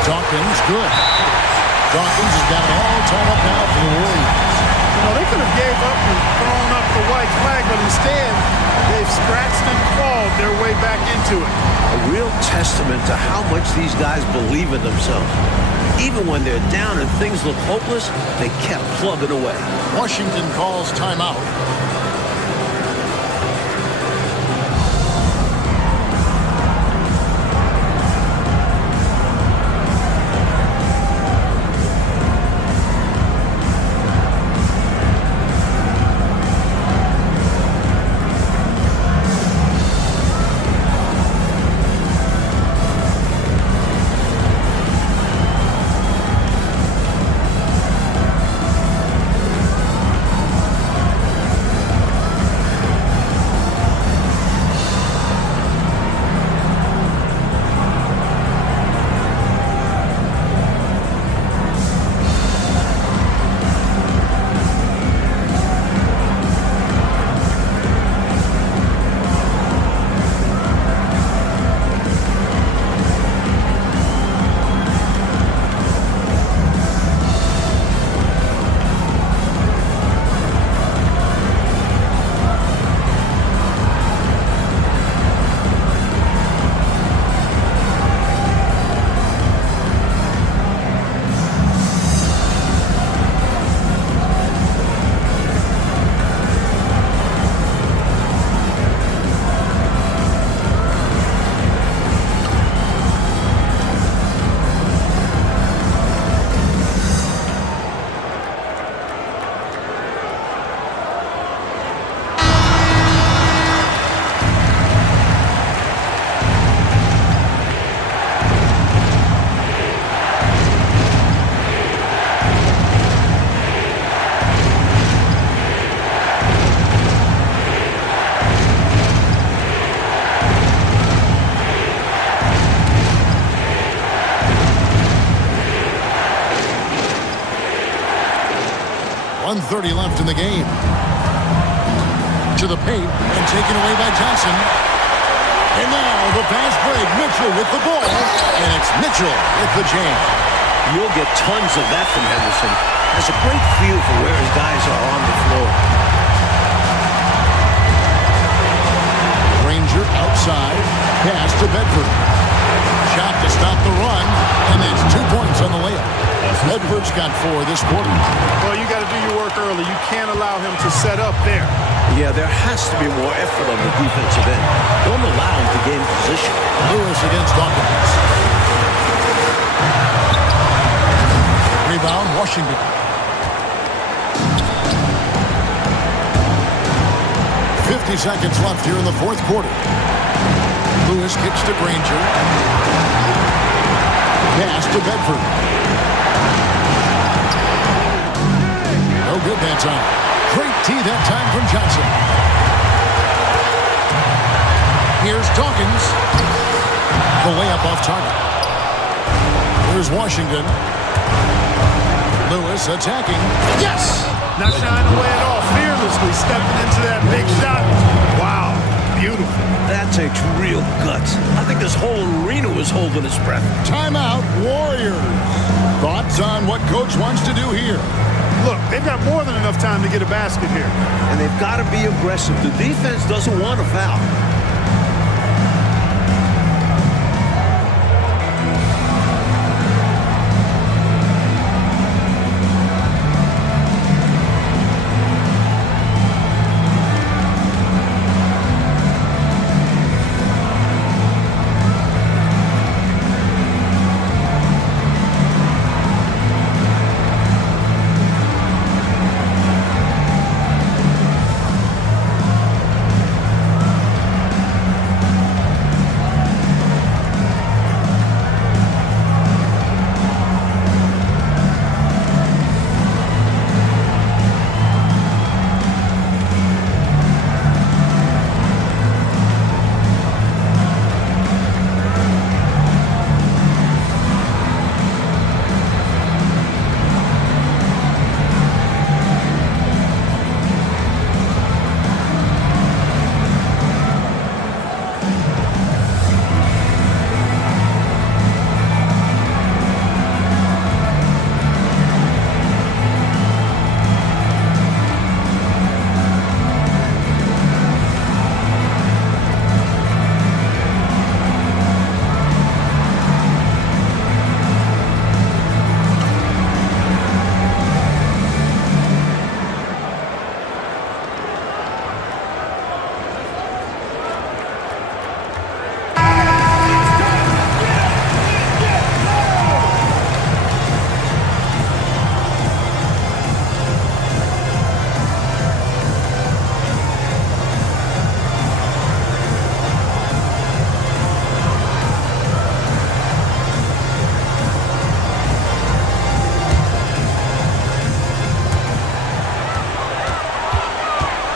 Dawkins, good. Dawkins has got it all tied up now for the Warriors. You know, they could have gave up and thrown up the white flag, but instead, they've scratched and clawed their way back into it. A real testament to how much these guys believe in themselves. Even when they're down and things look hopeless, they kept plugging away. Washington calls timeout. .130 left in the game. To the paint and taken away by Johnson. And now the fast break. Mitchell with the ball. And it's Mitchell with the jam. You'll get tons of that from Henderson. Has a great feel for where his guys are on the floor. Granger outside. Pass to Bedford. Shot to stop the run. And that's 2 points on the layup. Bedford's got 4 this quarter. Well, you got to do your work early. You can't allow him to set up there. Yeah, there has to be more effort on the defensive end. Don't allow him to gain position. Lewis against Dawkins. Rebound, Washington. .50 seconds left here in the fourth quarter. Lewis kicks to Granger. Pass to Bedford. No good that time. Great tee that time from Johnson. Here's Dawkins. The layup off target. Here's Washington. Lewis attacking. Yes! Not shying away at all. Fearlessly stepping into that big shot. Wow. Beautiful. That takes real guts. I think this whole arena was holding its breath. Timeout, Warriors. Thoughts on what coach wants to do here? Look, they've got more than enough time to get a basket here. And they've got to be aggressive. The defense doesn't want to foul.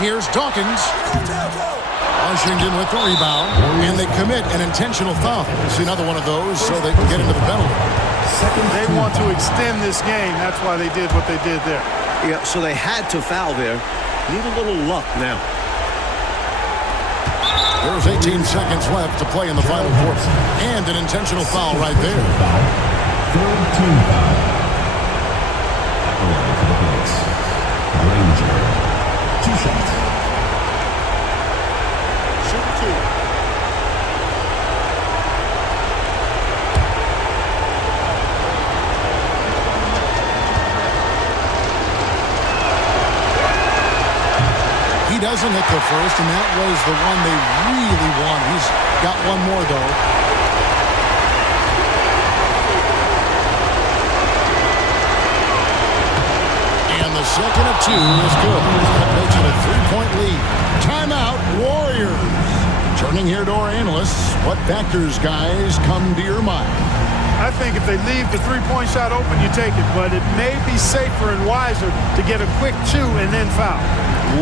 Here's Dawkins. Washington with the rebound, and they commit an intentional foul. It's another one of those so they can get into the penalty. They want to extend this game. That's why they did what they did there. Yeah, so they had to foul there. Need a little luck now. There's 18 seconds left to play in the final quarter. And an intentional foul right there. Third team foul. At the line for the points. Granger. 2 shots. Shoot 2. He doesn't hit the first, and that was the one they really won. He's got one more, though. And the second of 2 is good. That makes it a 3-point lead. Timeout, Warriors. Turning here to our analysts, what factors, guys, come to your mind? I think if they leave the three-point shot open, you take it. But it may be safer and wiser to get a quick 2 and then foul.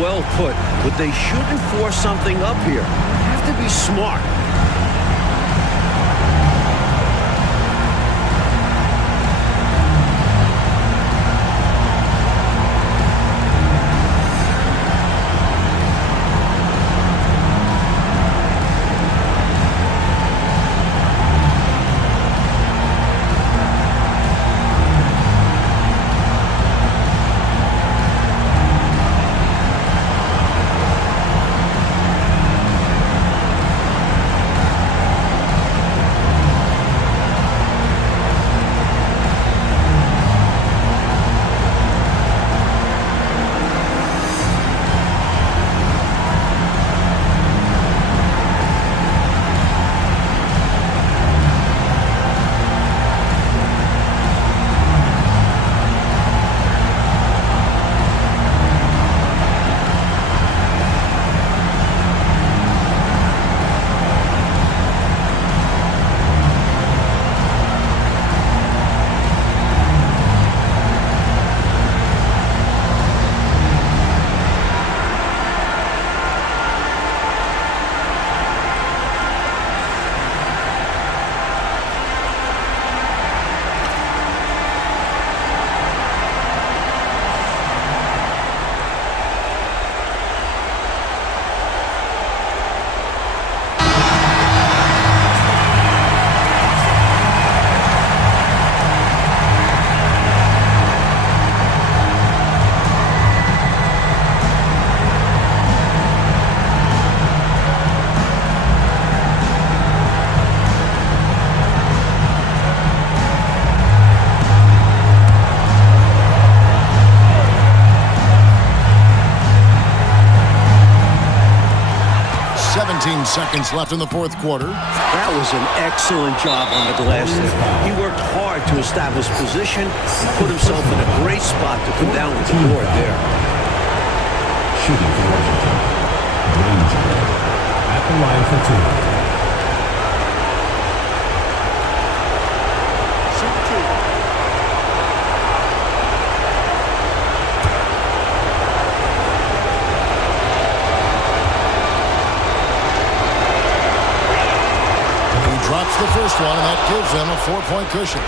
Well put, but they shouldn't force something up here. Have to be smart. Seconds left in the fourth quarter. That was an excellent job on the glass there. He worked hard to establish position and put himself in a great spot to come down with the board there. Shooting for Washington. Granger. At the line for 2. Drops the first one, and that gives them a 4-point cushion.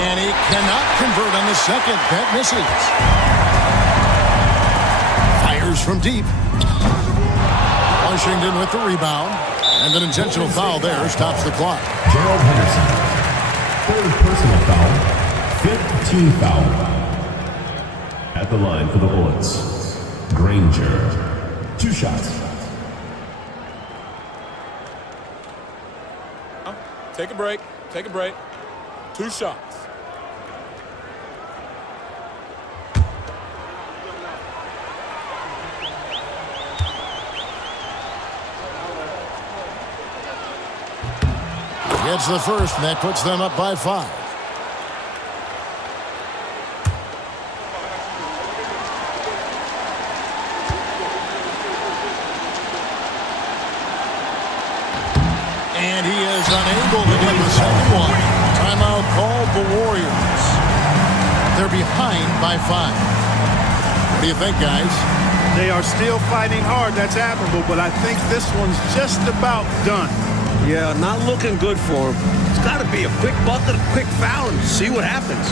And he cannot convert on the second. That misses. Fires from deep. Washington with the rebound. And an intentional foul there stops the clock. Gerald Henderson. Third personal foul. 5th team foul. At the line for the Bullets. Granger. 2 shots. Take a break. Take a break. 2 shots. Gets the first, and that puts them up by 5. And he is unable to get the second one. Timeout called the Warriors. They're behind by 5. What do you think, guys? They are still fighting hard. That's admirable, but I think this one's just about done. Yeah, not looking good for him. It's got to be a quick bucket, a quick foul, and see what happens.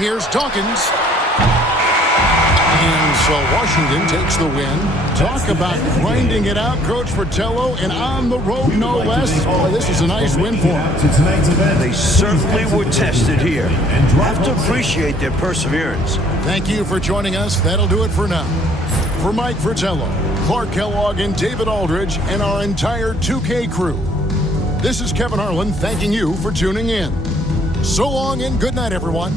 Here's Dawkins. And so Washington takes the win. Talk about grinding it out, Coach Fratello, and on the road, no less. Boy, this is a nice win for them. They certainly were tested here. Have to appreciate their perseverance. Thank you for joining us. That'll do it for now. For Mike Fratello, Clark Kellogg, and David Aldridge, and our entire 2K crew, this is Kevin Harlan thanking you for tuning in. So long and good night, everyone.